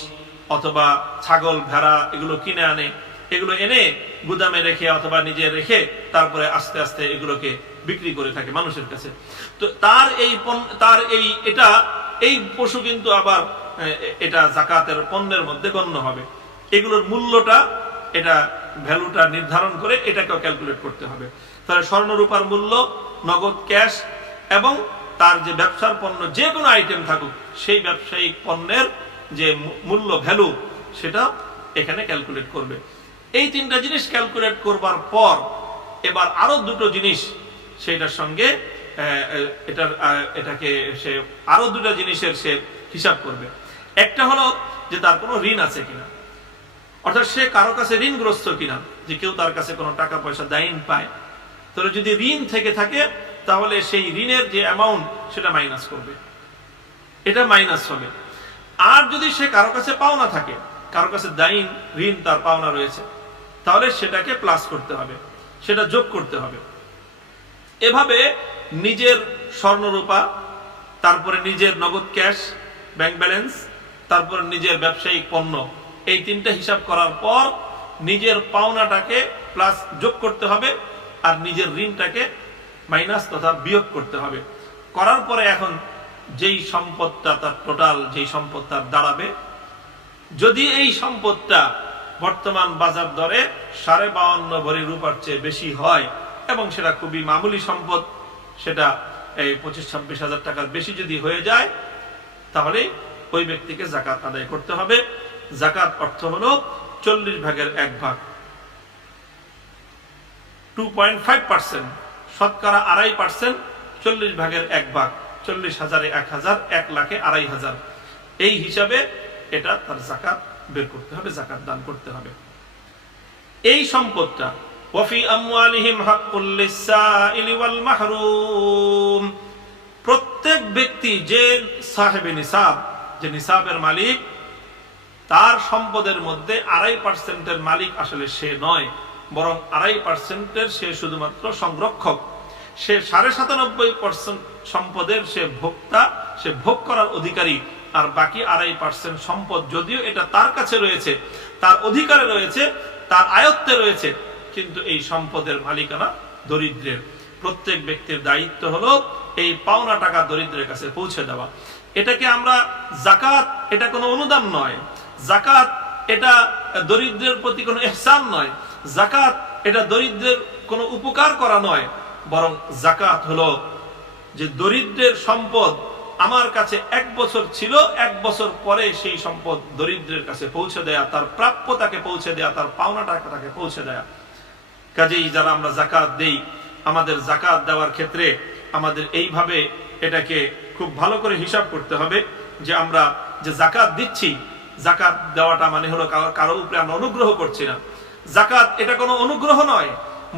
অথবা ছাগল ভেড়া এগুলো কিনে আনে, এগুলো এনে গুদামে রেখে অথবা নিজে রেখে তারপরে আস্তে আস্তে এগুলোকে বিক্রি করে থাকে মানুষের কাছে, তো তার এই পশু কিন্তু আবার এটা যাকাতের পণ্যের মধ্যে গণ্য হবে। এগুলোর মূল্যটা, এটা ভ্যালুটা নির্ধারণ করে এটাকেও ক্যালকুলেট করতে হবে। তাহলে স্বর্ণ রূপার মূল্য, নগদ ক্যাশ এবং তার যে ব্যবসার পণ্য যে কোনো আইটেম থাকুক সেই ব্যবসায়িক পণ্যের যে মূল্য ভ্যালু সেটা এখানে ক্যালকুলেট করবে। এই 3টা জিনিস ক্যালকুলেট করবার পর এবার আরো 2টো জিনিস সেটার সঙ্গে এটাকে সে আরো 2টা জিনিসের সে হিসাব করবে। একটা হলো যে তার কোনো ঋণ আছে কিনা, অর্থাৎ সে কারো কাছে ঋণগ্রস্ত কিনা, যে কেউ তার কাছে কোনো টাকা পয়সা দাইন পায়, তাহলে যদি ঋণ থেকে থাকে তাহলে সেই ঋণের যে অ্যামাউন্ট সেটা মাইনাস করবে, এটা মাইনাস হবে। আর যদি সে কারো কাছে পাওনা থাকে, কারো কাছে দাইন ঋণ তার পাওনা রয়েছে, তাহলে সেটাকে প্লাস করতে হবে, সেটা যোগ করতে হবে। এভাবে নিজের স্বর্ণরূপা, তারপরে নিজের নগদ ক্যাশ ব্যাংক ব্যালেন্স, তারপরে নিজের ব্যবসায়িক পণ্য, এই 3টা হিসাব করার পর নিজের পাওনাটাকে প্লাস যোগ করতে হবে আর নিজের ঋণটাকে মাইনাস তথা বিয়োগ করতে হবে। করার পরে এখন যেই সম্পদটা তার টোটাল যেই সম্পদ তার দাঁড়াবে যদি এই সম্পদটা বর্তমান বাজার দরে 52.5 ভরি রূপার চেয়ে বেশি হয় এবং সেটা খুবই মামুলি সম্পদ, সেটা এই 25-26 হাজার টাকার বেশি যদি হয়ে যায়, তাহলে ওই ব্যক্তিকে যাকাত আদায় করতে হবে। যাকাত অর্থ হলো 40 ভাগের 1 ভাগ, 2.5%, শতকরা 2.5%, 40 ভাগের 1 ভাগ, 40,000-এ 1,000, 1 লাখে 2,500, এই হিসাবে এটা তার যাকাত বের করতে হবে, যাকাত দান করতে হবে। এই সম্পদটা ওয়াফি আমওয়ালিহিম হাক্কুল লিসসাইলি ওয়াল মাহরুম, প্রত্যেক ব্যক্তি যে সাহেবে নিসাব, যে নিসাবের মালিক, তার সম্পদের মধ্যে 2.5%-এর মালিক আসলে সে নয়, বরং 2.5%-এর সে শুধুমাত্র সংরক্ষক। সে 97.5% সম্পদের সে ভোক্তা, সে ভোগ করার অধিকারী। আর বাকি 2.5% সম্পদ যদিও এটা তার কাছে রয়েছে, তার অধিকারে রয়েছে, তার আয়ত্তে রয়েছে, কিন্তু এই সম্পদের মালিকানা দরিদ্রের। প্রত্যেক ব্যক্তির দায়িত্ব হলো এই পাওনা টাকা দরিদ্রের কাছে পৌঁছে দেওয়া। এটাকে আমরা যাকাত, এটা কোনো অনুদান নয়। যাকাত এটা দরিদ্রের প্রতি কোনো ইহসান নয়। যাকাত এটা দরিদ্রের কোনো উপকার করা নয়, বরং যাকাত হলো যে দরিদ্রের সম্পদ আমার কাছে 1 বছর ছিল, 1 বছর পরে সেই সম্পদ দরিদ্রের কাছে পৌঁছে দেয়া, তার প্রাপ্য তাকে পৌঁছে দেয়া, তার পাওনা টাকা তাকে পৌঁছে দেয়া। কাজেই যারা আমরা যাকাত দেই, আমাদের যাকাত দেওয়ার ক্ষেত্রে আমাদের এইভাবে এটাকে খুব ভালো করে হিসাব করতে হবে যে আমরা যে যাকাত দিচ্ছি, যাকাত দেওয়াটা মানে হলো কারো উপরে আমরা অনুগ্রহ করছি না। যাকাত এটা কোনো অনুগ্রহ নয়,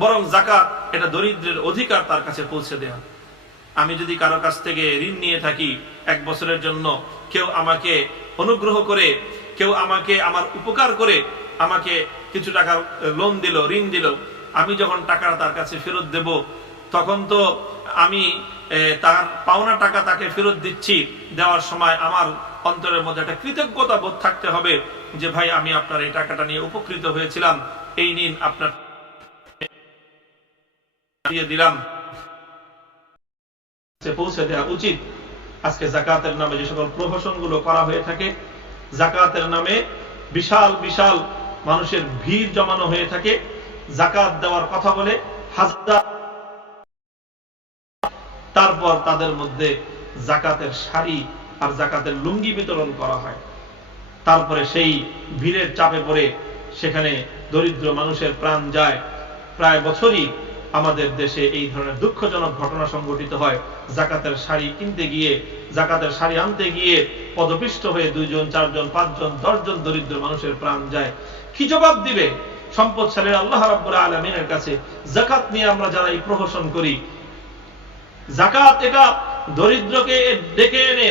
বরং যাকাত এটা দরিদ্রের অধিকার তার কাছে পৌঁছে দেয়া। আমি যদি কারো কাছ থেকে ঋণ নিয়ে থাকি 1 বছরের জন্য, কেউ আমাকে অনুগ্রহ করে, কেউ আমাকে আমার উপকার করে আমাকে কিছু টাকা লোন দিল, ঋণ দিল, আমি যখন টাকাটা তার কাছে ফেরত দেব, তখন তো আমি তার পাওনা টাকা তাকে ফেরত দিচ্ছি। দেওয়ার সময় আমার অন্তরের মধ্যে একটা কৃতজ্ঞতা বোধ থাকতে হবে যে ভাই, আমি আপনার এই টাকাটা নিয়ে উপকৃত হয়েছিলাম, এই নিন আপনার দিয়ে দিলাম, পৌঁছে দেওয়া উচিত। আজকে যাকাতের নামে যে সকল প্রহসন গুলো করা হয়ে থাকে, যাকাতের নামে বিশাল বিশাল মানুষের ভিড় জমানো হয়ে থাকে, যাকাত দেওয়ার কথা বলে হাজার, তারপর তাদের মধ্যে যাকাতের শাড়ি আর যাকাতের লুঙ্গি বিতরণ করা হয়। তারপরে সেই ভিড়ের চাপে পড়ে সেখানে দরিদ্র মানুষের প্রাণ যায়। প্রায় বছরই আমাদের দেশে এই ধরনের দুঃখজনক ঘটনা সংঘটিত হয়। যাকাতের শাড়ি কিনতে গিয়ে, যাকাতের শাড়ি আনতে গিয়ে পদপিষ্ট হয়ে 2 জন, 4 জন, 5 জন, 10 জন দরিদ্র মানুষের প্রাণ যায়। কি জবাব দিবে সম্পদশালীর আল্লাহ রাব্বুল আলামিনের কাছে? যাকাত নিয়ে আমরা যারা এই প্রহসন করি, যাকাত এটা দরিদ্রকে ডেকে এনে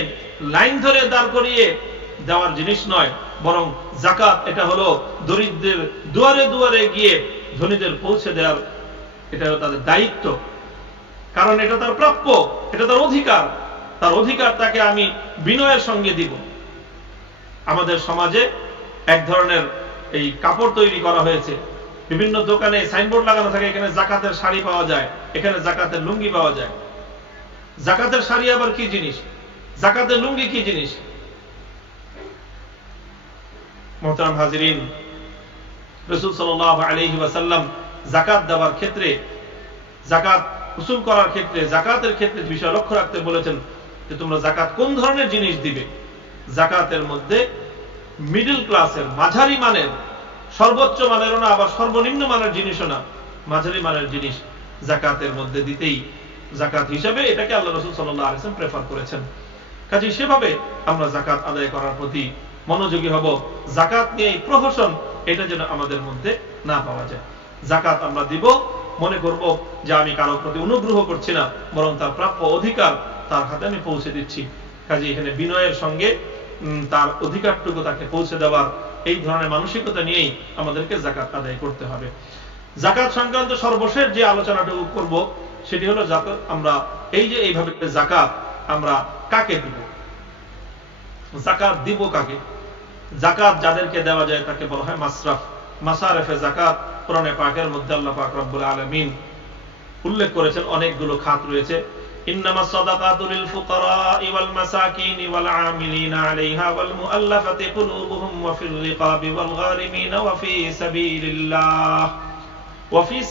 লাইন ধরে দাঁড় করিয়ে দেওয়ার জিনিস নয়, বরং যাকাত এটা হলো দরিদ্রের দুয়ারে দুয়ারে গিয়ে ধনীদের পৌঁছে দেওয়ার, এটা হলো তাদের দায়িত্ব। কারণ এটা তার প্রাপ্য, এটা তার অধিকার, তার অধিকার তাকে আমি বিনয়ের সঙ্গে দিব। আমাদের সমাজে এক ধরনের এই কাপড় তৈরি করা হয়েছে, বিভিন্ন দোকানে সাইনবোর্ড লাগানো থাকে, এখানে যাকাতের শাড়ি পাওয়া যায়, এখানে যাকাতের লুঙ্গি পাওয়া যায়। যাকাতের শাড়ি আবার কি জিনিস, যাকাতের লুঙ্গি কি জিনিস? মুহতারাম হাজিরিন, রাসূল সাল্লাল্লাহু আলাইহি ওয়াসাল্লাম যাকাত দেওয়ার ক্ষেত্রে, যাকাত উসুল করার ক্ষেত্রে, যাকাতের ক্ষেত্রে বিষয় লক্ষ্য রাখতে বলেছেন যে তোমরা যাকাত কোন ধরনের জিনিস দিবে। যাকাতের মধ্যে মিডল ক্লাসের, মাঝারি মানের, সর্বোচ্চ মানেরও না, আবার সর্বনিম্ন মানের জিনিসও না, মাঝারি মানের জিনিস যাকাতের মধ্যে দিতেই যাকাত হিসাবে এটাকে আল্লাহ রাসূল সাল্লাল্লাহু আলাইহি ওয়াসাল্লাম প্রেফার করেছেন। কাজেই সেভাবে আমরা যাকাত আদায় করার প্রতি মনোযোগী হব। যাকাত নিয়ে এই প্রহসন এটা যেন আমাদের মধ্যে না পাওয়া যায়। যাকাত আমরা দিব, মনে করব যে আমি কারো প্রতি অনুগ্রহ করছি না, বরং তার প্রাপ্য অধিকার তার হাতে আমি পৌঁছে দিচ্ছি। কাজেই এখানে বিনয়ের সঙ্গে তার অধিকারটুকু তাকে পৌঁছে দেওয়ার এই ধরনের মানসিকতা নিয়েই আমাদেরকে যাকাত আদায় করতে হবে। যাকাত সংক্রান্ত সর্বশেষ যে আলোচনাটুকু করব সেটি হলো যাকাত আমরা এই যে এইভাবে যাকাত আমরা কাকে দিব, যাকাত দিব কাকে? যাকাত যাদেরকে দেওয়া যায় তাকে বলা হয় মাসরাফ, মাসারেফে যাকাত। কোরআনে পাকের মধ্যে আল্লাহ পাক রব্বুল আলামিন উল্লেখ করেছেন, অনেকগুলো খাত রয়েছে। ইন্নামাস সাদাকাতু লিল ফুকারা'i ওয়াল মাসাকিনি ওয়াল 'আমিলিনা 'আলাইহা ওয়াল মুআল্লাফাতি কুলুবুহুম ওয়া ফির রিকাবি ওয়াল গারিমিনা ওয়া ফি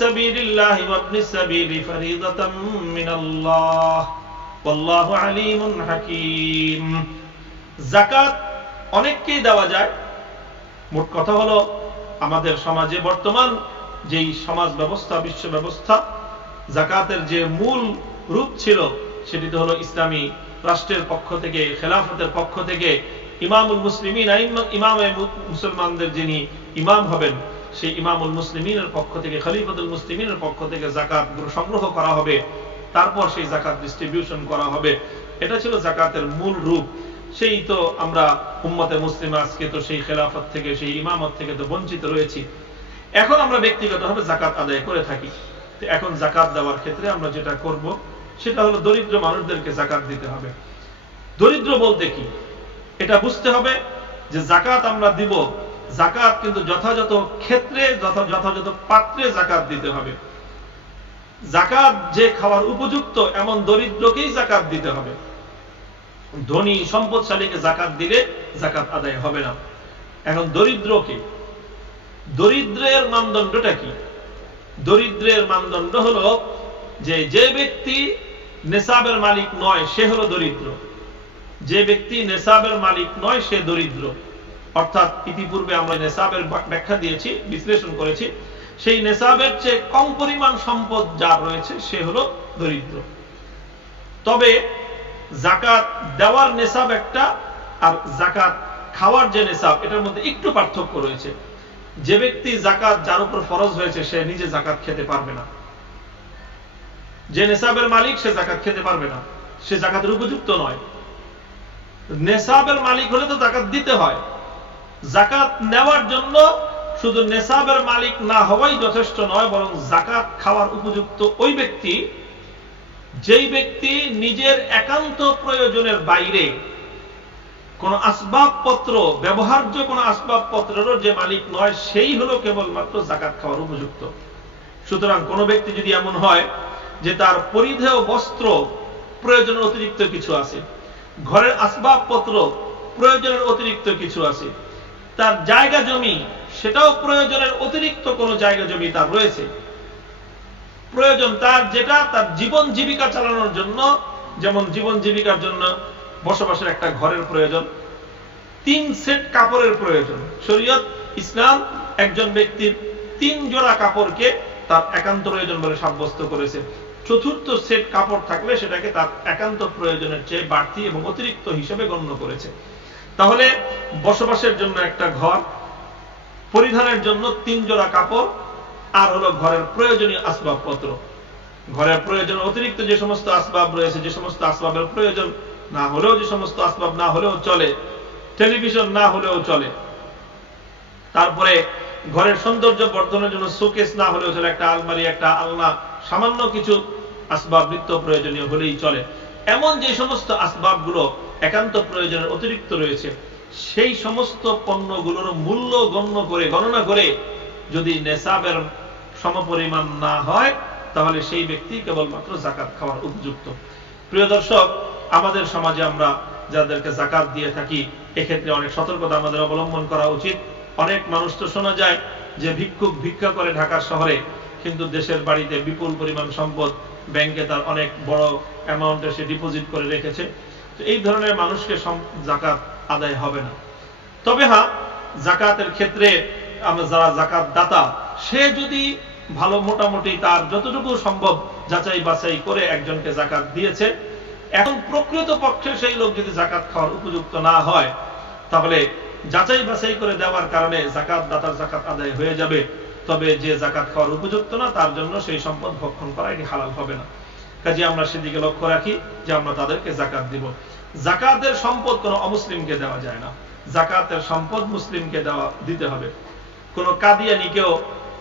সাবিলিল্লাহি ওয়া ইবনিস সাবিলি ফারিদাতাম মিনাল্লাহ ওয়াল্লাহু আলীমুন হাকীম। যাকাত অনেককেই দেওয়া যায়। মোট কথা হলো আমাদের সমাজে বর্তমান যেই সমাজ ব্যবস্থা, বিশ্ব ব্যবস্থা, যাকাতের যে মূল রূপ ছিল সেটি তো হলো ইসলামী রাষ্ট্রের পক্ষ থেকে, খেলাফতের পক্ষ থেকে ইমামুল মুসলিমিন, ইমামে মুসলমানদের যিনি ইমাম হবেন সেই ইমামুল মুসলিমিনের পক্ষ থেকে, খলিফাতুল মুসলিমিনের পক্ষ থেকে যাকাত সংগ্রহ করা হবে, তারপর সেই যাকাত ডিস্ট্রিবিউশন করা হবে। এটা ছিল যাকাতের মূল রূপ। সেই তো আমরা উম্মতে মুসলিমা আজকে তো সেই খেলাফত থেকে, সেই ইমামত থেকে তো বঞ্চিত রয়েছি। এখন আমরা ব্যক্তিগতভাবে যাকাত আদায় করে থাকি। তো এখন যাকাত দেওয়ার ক্ষেত্রে আমরা যেটা করব সেটা হলো দরিদ্র মানুষদেরকে যাকাত দিতে হবে। দরিদ্র বলতে কি এটা বুঝতে হবে যে যাকাত আমরা দিব, যাকাত কিন্তু যথাযথ ক্ষেত্রে, যথাযথ পাত্রে যাকাত দিতে হবে। যাকাত যে খাওয়ার উপযুক্ত এমন দরিদ্রকেই যাকাত দিতে হবে। ধনী সম্পদশালীকে যাকাত দিলে যাকাত আদায় হবে না। এখন দরিদ্রকে, দরিদ্রের মানদণ্ডটা কি? দরিদ্রের মানদণ্ড হলো যে ব্যক্তি নেসাবের মালিক নয় সে হলো দরিদ্র। যে ব্যক্তি নেসাবের মালিক নয় সে দরিদ্র। অর্থাৎ ইতিপূর্বে আমরা নেসাবের ব্যাখ্যা দিয়েছি, বিশ্লেষণ করেছি। সেই নেসাবের চেয়ে কম পরিমাণ সম্পদ যার রয়েছে সে হলো দরিদ্র। তবে যাকাত দেওয়ার নেসাব একটা আর যাকাত খাওয়ার যে নেসাব এটার মধ্যে একটু পার্থক্য রয়েছে। যে ব্যক্তি যাকাত যার উপর ফরজ হয়েছে সে নিজে যাকাত খেতে পারবে না। যে নেসাবের মালিক সে যাকাত খেতে পারবে না, সে যাকাতের উপযুক্ত নয়। নেসাবের মালিক হলে তো যাকাত দিতে হয়। যাকাত নেওয়ার জন্য শুধু নেসাবের মালিক না হওয়াই যথেষ্ট নয়, বরং যাকাত খাওয়ার উপযুক্ত ওই ব্যক্তি যেই ব্যক্তি নিজের একান্ত প্রয়োজনের বাইরে কোন আসবাবপত্র, ব্যবহার্য কোন আসবাবপত্রেরও যে মালিক নয় সেই হলো কেবলমাত্র যাকাত খাওয়ার উপযুক্ত। সুতরাং কোন ব্যক্তি যদি এমন হয় যে তার পরিধেয় বস্ত্র প্রয়োজনের অতিরিক্ত কিছু আছে, ঘরের আসবাবপত্র প্রয়োজনের অতিরিক্ত কিছু আছে, তার জায়গা জমি সেটাও প্রয়োজনের অতিরিক্ত কোন জায়গা জমি তার রয়েছে, প্রয়োজন তার যেটা তার জীবন জীবিকা চালানোর জন্য, যেমন জীবন জীবিকার জন্য বসবাসের একটা ঘরের প্রয়োজন, 3 সেট কাপড়ের প্রয়োজন। শরীয়ত ইসলাম একজন ব্যক্তির 3 জোড়া কাপড়কে তার একান্ত প্রয়োজন বলে সাব্যস্ত করেছে। 4th সেট কাপড় থাকলে সেটাকে তার একান্ত প্রয়োজনের চেয়ে বাড়তি এবং অতিরিক্ত হিসেবে গণ্য করেছে। তাহলে বসবাসের জন্য একটা ঘর, পরিধানের জন্য 3 জোড়া কাপড়, আর হলো ঘরের প্রয়োজনীয় আসবাবপত্র। ঘরের প্রয়োজন অতিরিক্ত যে সমস্ত আসবাব রয়েছে, যে সমস্ত আসবাবের প্রয়োজন না হলেও, যে সমস্ত আসবাব না হলেও চলে, টেলিভিশন না হলেও চলে, তারপরে ঘরের সৌন্দর্য বর্ধনের জন্য শোকেস না হলেও চলে, একটা আলমারি, একটা আলনা, সামান্য কিছু আসবাব নিত্য প্রয়োজনীয় হলেই চলে। এমন যে সমস্ত আসবাবগুলো একান্ত প্রয়োজনের অতিরিক্ত রয়েছে সেই সমস্ত পণ্যগুলোর মূল্য গণনা করে যদি নেসাবের সমপরিমাণ না হয় তাহলে সেই ব্যক্তি কেবলমাত্র যাকাত খাওয়ার উপযুক্ত। প্রিয় দর্শক, আমাদের সমাজে আমরা যাদেরকে যাকাত দিয়ে থাকি এক্ষেত্রে অনেক সতর্কতা আমাদের অবলম্বন করা উচিত। অনেক মানুষ তো শোনা যায় যে ভিক্ষুক ভিক্ষা করে ঢাকার শহরে, কিন্তু দেশের বাড়িতে বিপুল পরিমাণ সম্পদ, ব্যাংকে তার অনেক বড় অ্যামাউন্টে সে ডিপোজিট করে রেখেছে। তো এই ধরনের মানুষকে যাকাত আদায় হবে না। তবে হ্যাঁ, যাকাতের ক্ষেত্রে আমরা যারা যাকাত দাতা সে যদি ভালো মোটামুটি তার যতটুকু সম্ভব যাচাই বাছাই করে একজনকে যাকাত দিয়েছে, এখন প্রকৃত পক্ষে সেই লোক যদি যাকাত খাওয়ার উপযুক্ত না হয় তাহলে যাচাই বাছাই করে দেওয়ার কারণে যাকাত দাতার যাকাত আদায় হয়ে যাবে। তবে যে যাকাত খাওয়ার উপযুক্ত না তার জন্য সেই সম্পদ ভক্ষণ করা এটি হালাল হবে না। কাজে আমরা সেদিকে লক্ষ্য রাখি যে আমরা তাদেরকে যাকাত দিব। যাকাতের সম্পদ কোনো অমুসলিমকে দেওয়া যায় না, যাকাতের সম্পদ মুসলিমকে দিতে হবে। কোন কাদিয়ানীকেও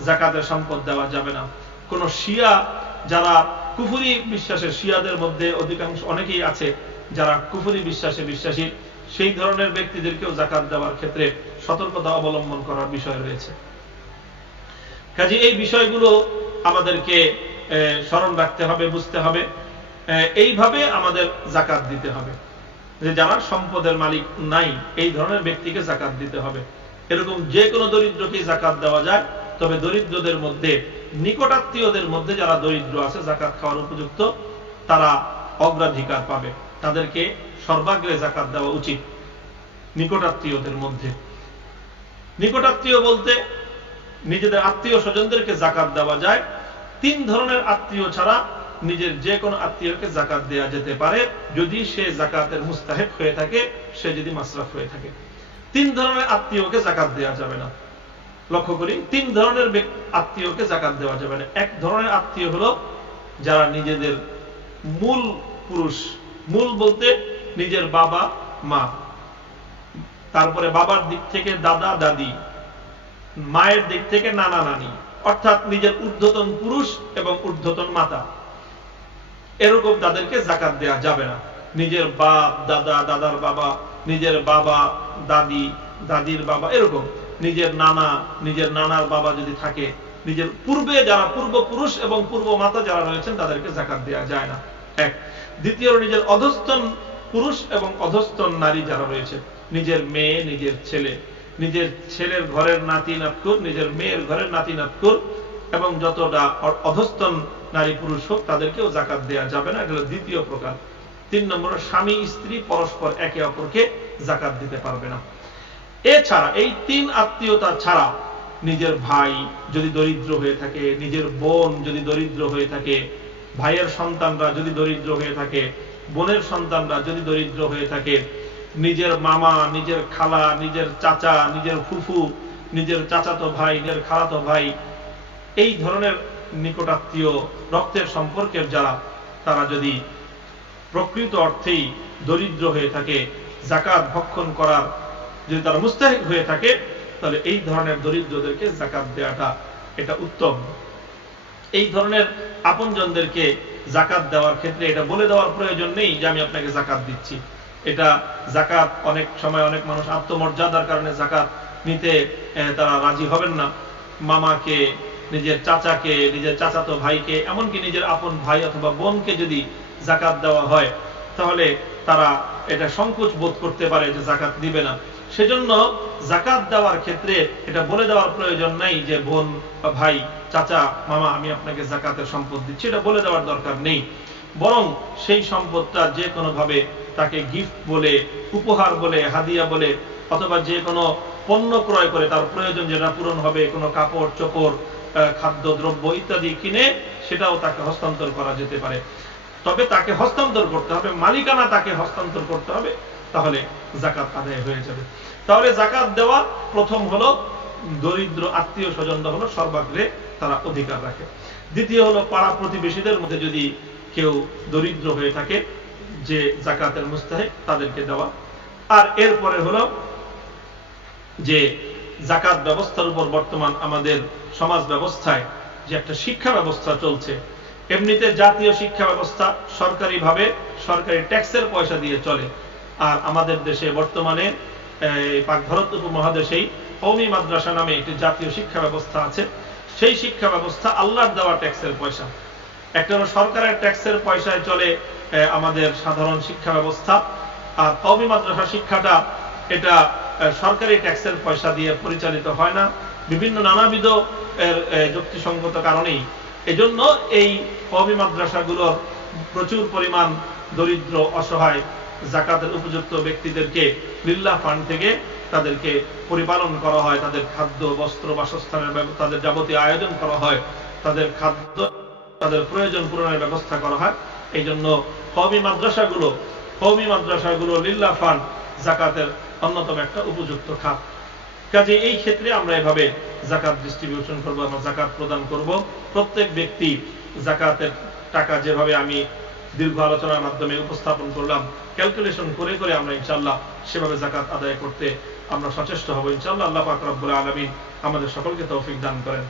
যাকাতের সম্পদ দেওয়া যাবে না। কোন শিয়া যারা কুফরি বিশ্বাসের, শিয়াদের মধ্যে অধিকাংশ অনেকেই আছে যারা কুফরি বিশ্বাসে বিশ্বাসী, সেই ধরনের ব্যক্তিদেরকেও যাকাত দেওয়ার ক্ষেত্রে সতর্কতা অবলম্বন করার বিষয় রয়েছে। কাজে এই বিষয়গুলো আমাদেরকে স্মরণ রাখতে হবে, বুঝতে হবে। এইভাবে আমাদের জাকাত দিতে হবে, যে যারা সম্পদের মালিক নাই এই ধরনের ব্যক্তিকে জাকাত দিতে হবে। এরকম যে কোনো দরিদ্রকে জাকাত দেওয়া যায়, তবে দরিদ্রদের মধ্যে নিকটাত্মীয়দের মধ্যে যারা দরিদ্র আছে জাকাত খাওয়ার উপযুক্ত তারা অগ্রাধিকার পাবে, তাদেরকে সর্বাগ্রে জাকাত দেওয়া উচিত। নিকটাত্মীয়দের মধ্যে, নিকটাত্মীয় বলতে নিজেদের আত্মীয় স্বজনদেরকে জাকাত দেওয়া যায়। 3 ধরনের আত্মীয় ছাড়া নিজের যে কোনো আত্মীয়কে জাকাত দেওয়া যেতে পারে, যদি সে জাকাতের মুস্তাহিক হয়ে থাকে, সে যদি মাসরাফ হয়ে থাকে। 3 ধরনের আত্মীয়কে জাকাত দেওয়া যাবে না। লক্ষ্য করি, 3 ধরনের আত্মীয়কে জাকাত দেওয়া যাবে না। এক ধরনের আত্মীয় হলো যারা নিজেদের মূল পুরুষ, মূল বলতে নিজের বাবা মা, তারপরে বাবার দিক থেকে দাদা দাদি, মায়ের দিক থেকে নানা নানি, অর্থাৎ নিজের ঊর্ধ্বতন পুরুষ এবং ঊর্ধ্বতন মাতা, এরকম তাদেরকে জাকাত দেওয়া যাবে না। নিজের বাপ দাদা, দাদার বাবা, নিজের বাবা দাদি, দাদির বাবা, এরকম নিজের নানা, নিজের নানার বাবা যদি থাকে, নিজের পূর্বে যারা পূর্বপুরুষ এবং পূর্ব মাতা যারা রয়েছেন তাদেরকে জাকাত দেওয়া যায় না। এক। দ্বিতীয়, নিজের অধস্তন পুরুষ এবং অধস্তন নারী যারা রয়েছে, নিজের মেয়ে, নিজের ছেলে, নিজের ছেলের ঘরের নাতি নাতকুর, নিজের মেয়ের ঘরের নাতি নাতকুর এবং যতটা অধস্তন নারী পুরুষ হোক তাদেরকেও জাকাত দেওয়া যাবে না। এটা হলো দ্বিতীয় প্রকার। 3 নম্বর, স্বামী স্ত্রী পরস্পর একে অপরকে জাকাত দিতে পারবে না। এছাড়া এই 3 আত্মীয়তা ছাড়া নিজের ভাই যদি দরিদ্র হয়ে থাকে, নিজের বোন যদি দরিদ্র হয়ে থাকে, ভাইয়ের সন্তানরা যদি দরিদ্র হয়ে থাকে, বোনের সন্তানরা যদি দরিদ্র হয়ে থাকে, নিজের মামা, নিজের খালা, নিজের চাচা, নিজের ফুফু, নিজের চাচাতো ভাই, নিজের খালাতো ভাই, এই ধরনের নিকটাত্মীয় রক্তের সম্পর্কের যারা, তারা যদি প্রকৃত অর্থেই দরিদ্র হয়ে থাকে, জাকাত ভক্ষণ করার যদি তারা মুস্তাহিক হয়ে থাকে, তাহলে এই ধরনের দরিদ্রদেরকে জাকাত দেওয়াটা এটা উত্তম। এই ধরনের আপনজনদেরকে জাকাত দেওয়ার ক্ষেত্রে এটা বলে দেওয়ার প্রয়োজন নেই যে আমি আপনাকে জাকাত দিচ্ছি। এটা জাকাত অনেক সময় অনেক মানুষ আত্মমর্যাদার কারণে জাকাত নিতে তারা রাজি হবেন না। মামাকে, নিজের চাচাকে, নিজের চাচাতো ভাইকে, এমনকি নিজের আপন ভাই অথবা বোনকে যদি জাকাত দেওয়া হয়, তাহলে তারা এটা সংকোচ বোধ করতে পারে যে জাকাত দিবে না। সেজন্য জাকাত দেওয়ার ক্ষেত্রে এটা বলে দেওয়ার প্রয়োজন নাই যে বোন বা ভাই, চাচা, মামা, আমি আপনাকে জাকাতের সম্পদ দিচ্ছি, এটা বলে দেওয়ার দরকার নেই। বরং সেই সম্পদটা যে কোনো ভাবে তাকে গিফট বলে, উপহার বলে, হাদিয়া বলে, অথবা যে কোনো পণ্য ক্রয় করে তার প্রয়োজন যেটা পূরণ হবে, কোনো কাপড় চোপড়, খাদ্য দ্রব্য ইত্যাদি কিনে সেটাও তাকে হস্তান্তর করা যেতে পারে। তবে তাকে হস্তান্তর করতে হবে, মালিকানা তাকে হস্তান্তর করতে হবে, তাহলে জাকাত আদায় হয়ে যাবে। তাহলে জাকাত দেওয়া প্রথম হলো দরিদ্র আত্মীয় স্বজনরা হলো সর্বাগ্রে তারা অধিকার রাখে। দ্বিতীয় হলো পাড়া প্রতিবেশীদের মধ্যে যদি কেউ দরিদ্র হয়ে থাকে যে জাকাতের মুস্তাহিক, তাদেরকে দেওয়া। আর এরপরে হলো যে জাকাত ব্যবস্থার উপর বর্তমান আমাদের সমাজ ব্যবস্থায় যে একটা শিক্ষা ব্যবস্থা চলছে, এমনিতে জাতীয় শিক্ষা ব্যবস্থা সরকারিভাবে সরকারি ট্যাক্সের পয়সা দিয়ে চলে। আর আমাদের দেশে বর্তমানে পাক ভারত উপমহাদেশেই কওমি মাদ্রাসা নামে একটি জাতীয় শিক্ষা ব্যবস্থা আছে। সেই শিক্ষা ব্যবস্থা আল্লাহর দেওয়া ট্যাক্সের পয়সা। একটা হলো সরকারের ট্যাক্সের পয়সায় চলে আমাদের সাধারণ শিক্ষা ব্যবস্থা, আর কওমি মাদ্রাসা শিক্ষাটা এটা সরকারি ট্যাক্সের পয়সা দিয়ে পরিচালিত হয় না, বিভিন্ন নানাবিধ যুক্তিসঙ্গত কারণেই। এজন্য এই কওমি মাদ্রাসাগুলোর প্রচুর পরিমাণ দরিদ্র অসহায় জাকাতের উপযুক্ত ব্যক্তিদেরকে লিল্লাহ ফান্ড থেকে তাদেরকে পরিপালন করা হয়, তাদের খাদ্য, বস্ত্র, বাসস্থানের তাদের যাবতীয় আয়োজন করা হয়, তাদের খাদ্য, তাদের প্রয়োজন পূরণের ব্যবস্থা করা হয়। এই জন্য কওমি মাদ্রাসাগুলো লিল্লাহ ফান্ড জাকাতের অন্যতম একটা উপযুক্ত খাত। কাজে এই ক্ষেত্রে আমরা এভাবে জাকাত ডিস্ট্রিবিউশন করবো, আমরা জাকাত প্রদান করব। প্রত্যেক ব্যক্তি জাকাতের টাকা যেভাবে আমি দীর্ঘ আলোচনার মাধ্যমে উপস্থাপন করলাম, ক্যালকুলেশন করে করে আমরা ইনশাআল্লাহ সেভাবে জাকাত আদায় করতে আমরা সচেষ্ট হব ইনশাআল্লাহ। আল্লাহ পাক রব্বুল আলামিন আমাদের সকলকে তৌফিক দান করেন।